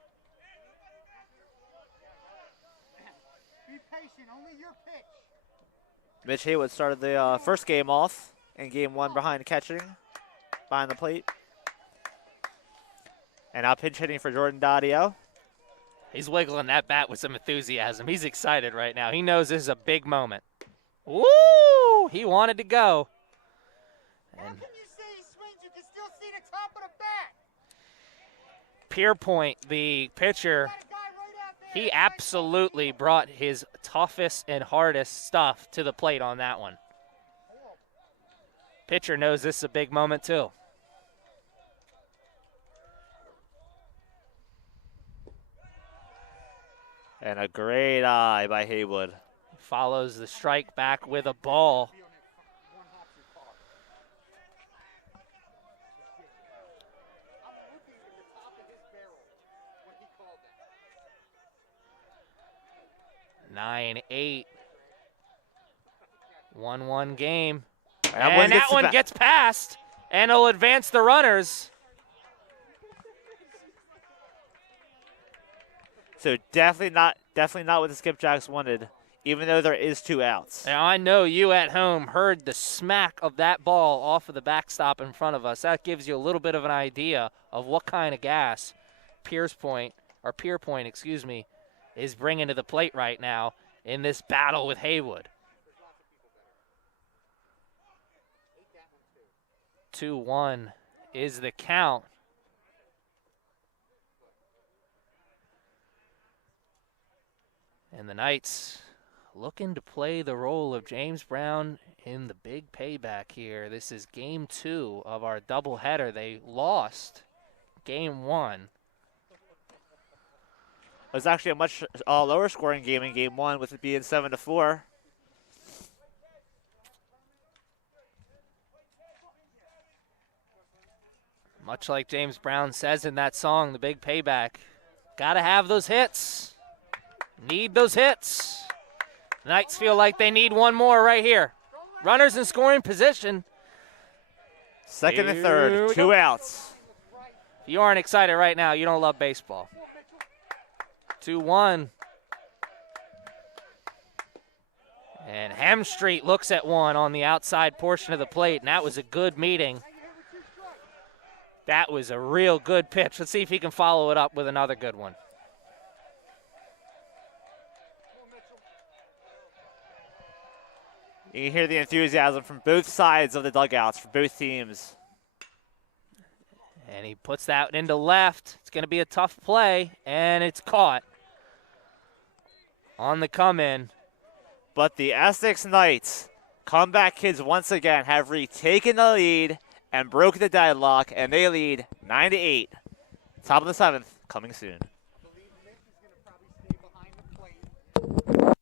Be patient, only your pitch. Mitch Haywood started the first game off in game 1 behind the plate. And now pinch hitting for Jordan Daddio. He's wiggling that bat with some enthusiasm. He's excited right now. He knows this is a big moment. Woo! He wanted to go. How And can you say he swings? You can still see the top of the bat. Pierpoint, the pitcher, Got a guy right out there. he absolutely brought his toughest and hardest stuff to the plate on that one. Pitcher knows this is a big moment too. And a great eye by Haywood. Follows the strike back with a ball. One hop your car. I'm looking at the top of his barrel when he called that. 9-8. 1-1 game. And that one gets past, and it'll advance the runners. So definitely not what the Skipjacks wanted, even though there is 2 outs. Now, I know you at home heard the smack of that ball off of the backstop in front of us. That gives you a little bit of an idea of what kind of gas Pier Point, is bringing to the plate right now in this battle with Haywood. 2-1 is the count. And the Knights looking to play the role of James Brown in the big payback here. This is game 2 of our doubleheader. They lost game 1. It was actually a much lower scoring game in game 1 with it being 7-4. Much like James Brown says in that song, the big payback, gotta have those hits. Need those hits. The Knights feel like they need one more right here. Runners in scoring position. Second and third, 2 outs. If you aren't excited right now, you don't love baseball. 2-1. And Hemstreet looks at one on the outside portion of the plate, and that was a good meeting. That was a real good pitch. Let's see if he can follow it up with another good one. You can hear the enthusiasm from both sides of the dugouts for both teams. And he puts that into left. It's going to be a tough play, and it's caught on the come-in. But the Essex Knights, comeback kids once again, have retaken the lead and broken the deadlock, and they lead 9-8. Top of the 7th, coming soon. I believe Nick is going to probably stay behind the plate.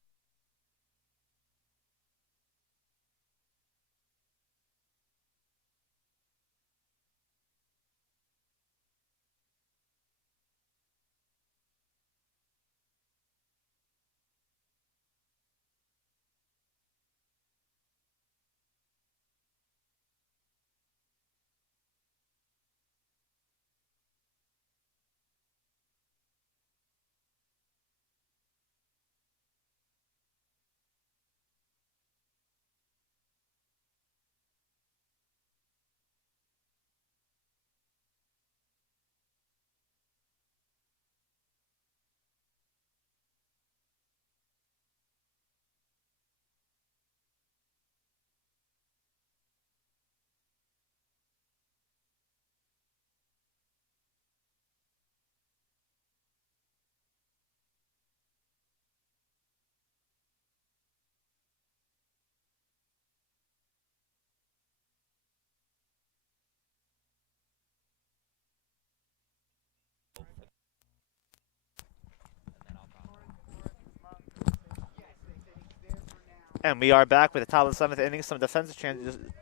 And we are back with the top of the 7th inning. Some defensive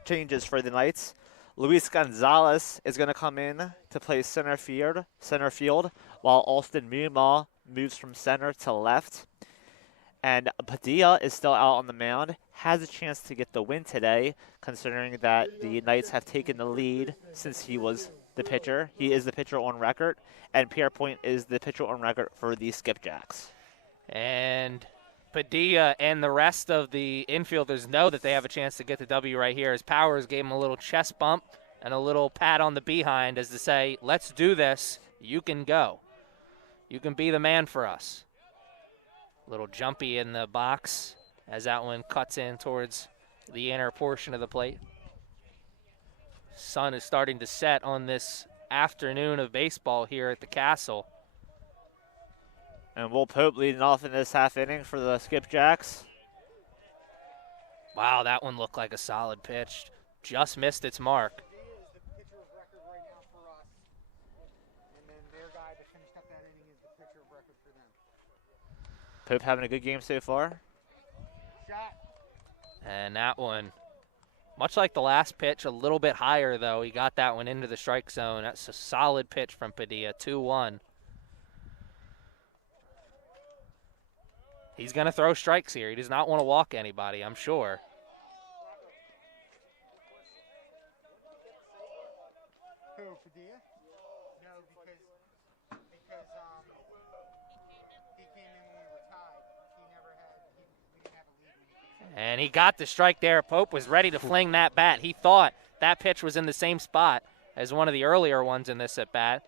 changes for the Knights. Luis Gonzalez is going to come in to play center field, while Alston Muma moves from center to left. And Padilla is still out on the mound, has a chance to get the win today, considering that the Knights have taken the lead since he was the pitcher. He is the pitcher on record, and Pierre Point is the pitcher on record for the Skipjacks. And Padilla and the rest of the infielders know that they have a chance to get the W right here, as Powers gave him a little chest bump and a little pat on the behind as to say, let's do this. You can go. You can be the man for us. A little jumpy in the box as that one cuts in towards the inner portion of the plate. Sun is starting to set on this afternoon of baseball here at the Castle. And Will Pope leading off in this half inning for the Skipjacks. Wow, that one looked like a solid pitch. Just missed its mark. Padilla is the pitcher of record right now for us. And then their guy that finished up that inning is the pitcher of record for them. Pope having a good game so far. Shot. And that one, much like the last pitch, a little bit higher, though. He got that one into the strike zone. That's a solid pitch from Padilla, 2-1. He's going to throw strikes here. He does not want to walk anybody, I'm sure. Who, Padilla? No, because And he got the strike there. Pope was ready to fling that bat. He thought that pitch was in the same spot as one of the earlier ones in this at-bat.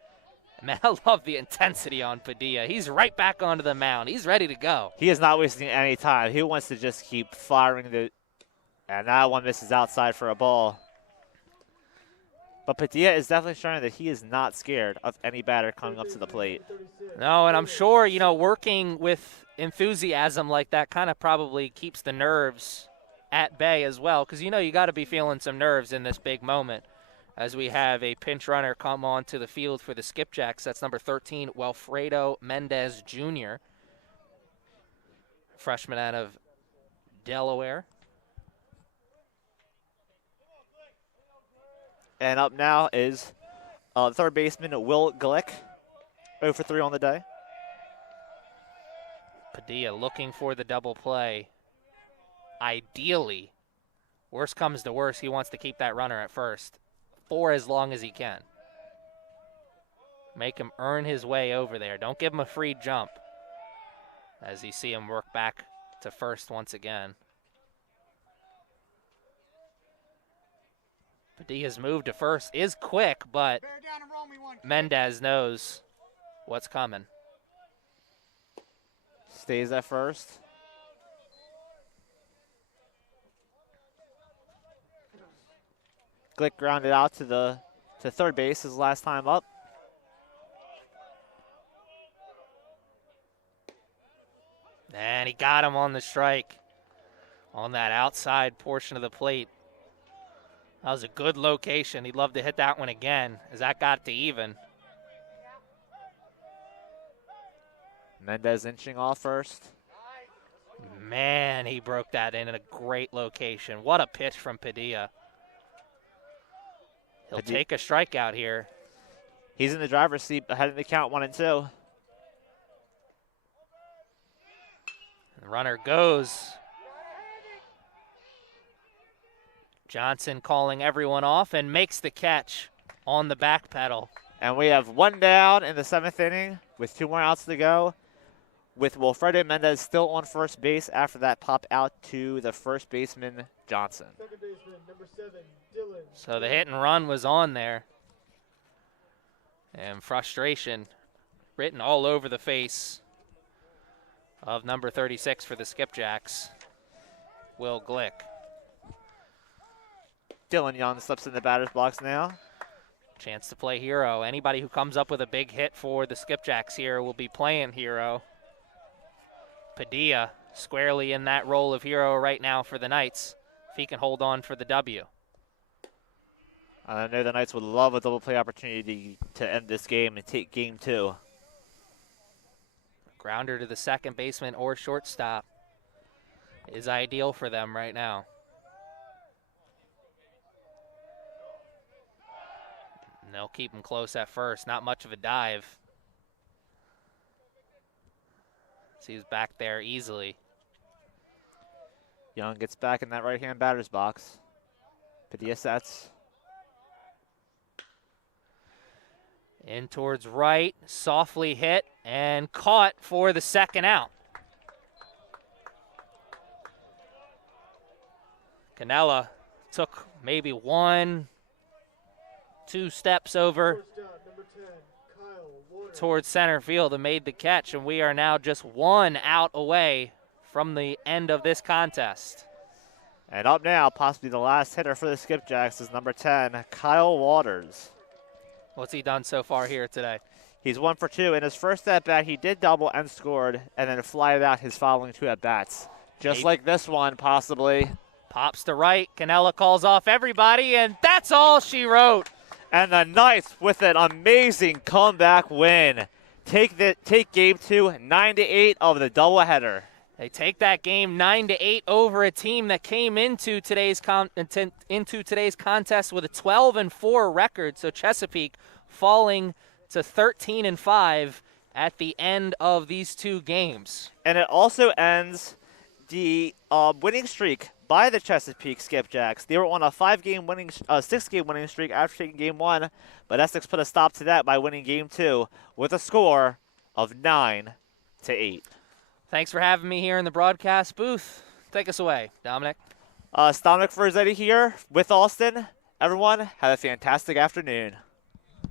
Man, I love the intensity on Padilla. He's right back onto the mound. He's ready to go. He is not wasting any time. He wants to just keep firing and that one misses outside for a ball. But Padilla is definitely showing that he is not scared of any batter coming up to the plate. No, and I'm sure, working with enthusiasm like that kind of probably keeps the nerves at bay as well, because, you got to be feeling some nerves in this big moment as we have a pinch runner come onto the field for the Skipjacks. That's number 13, Wilfredo Mendez Jr., freshman out of Delaware. And up now is third baseman Will Glick, 0 for 3 on the day. Padilla looking for the double play. Ideally, worst comes to worst, he wants to keep that runner at first for as long as he can. Make him earn his way over there. Don't give him a free jump as you see him work back to first once again. Padilla's move to first is quick, but Mendez knows what's coming. Stays at first. Glick grounded out to third base his last time up. And he got him on the strike on that outside portion of the plate. That was a good location. He'd love to hit that one again as that got to even. Mendez inching off first. Man, he broke that in a great location. What a pitch from Padilla. He'll take a strikeout here. He's in the driver's seat ahead of the count 1-2. The runner goes. Johnson calling everyone off and makes the catch on the back pedal. And we have one down in the 7th inning with 2 more outs to go, with Wilfredo Mendez still on first base after that pop out to the first baseman, Johnson. Second baseman, number 7, Dylan. So the hit and run was on there. And frustration written all over the face of number 36 for the Skipjacks, Will Glick. Dylan Young slips in the batter's box now. Chance to play hero. Anybody who comes up with a big hit for the Skipjacks here will be playing hero. Padilla squarely in that role of hero right now for the Knights, if he can hold on for the W. I know the Knights would love a double play opportunity to end this game and take game 2. Grounder to the second baseman or shortstop is ideal for them right now. And they'll keep him close at first. Not much of a dive. So he's back there easily. Young gets back in that right-hand batter's box. Padilla sets. In towards right, softly hit, and caught for the second out. Canella took maybe 1-2 steps over First out, number 10, Kyle Waters. towards center field and made the catch, and we are now just 1 out away from the end of this contest. And up now, possibly the last hitter for the Skipjacks is number 10, Kyle Waters. What's he done so far here today? He's 1 for 2. In his first at-bat, he did double and scored, and then flied out his following 2 at-bats. Just like this one, possibly. Pops to right. Canella calls off everybody, and that's all she wrote. And the Knights with an amazing comeback win. Take game 2, 9-8 of the doubleheader. They take that game 9-8 over a team that came into today's contest with a 12-4 record. So Chesapeake falling to 13-5 at the end of these 2 games. And it also ends the winning streak by the Chesapeake Skipjacks. They were on a 6-game winning streak after taking game 1, but Essex put a stop to that by winning game 2 with a score of 9-8. Thanks for having me here in the broadcast booth. Take us away, Dominic. Dominic Ferzetti here with Austin. Everyone, have a fantastic afternoon.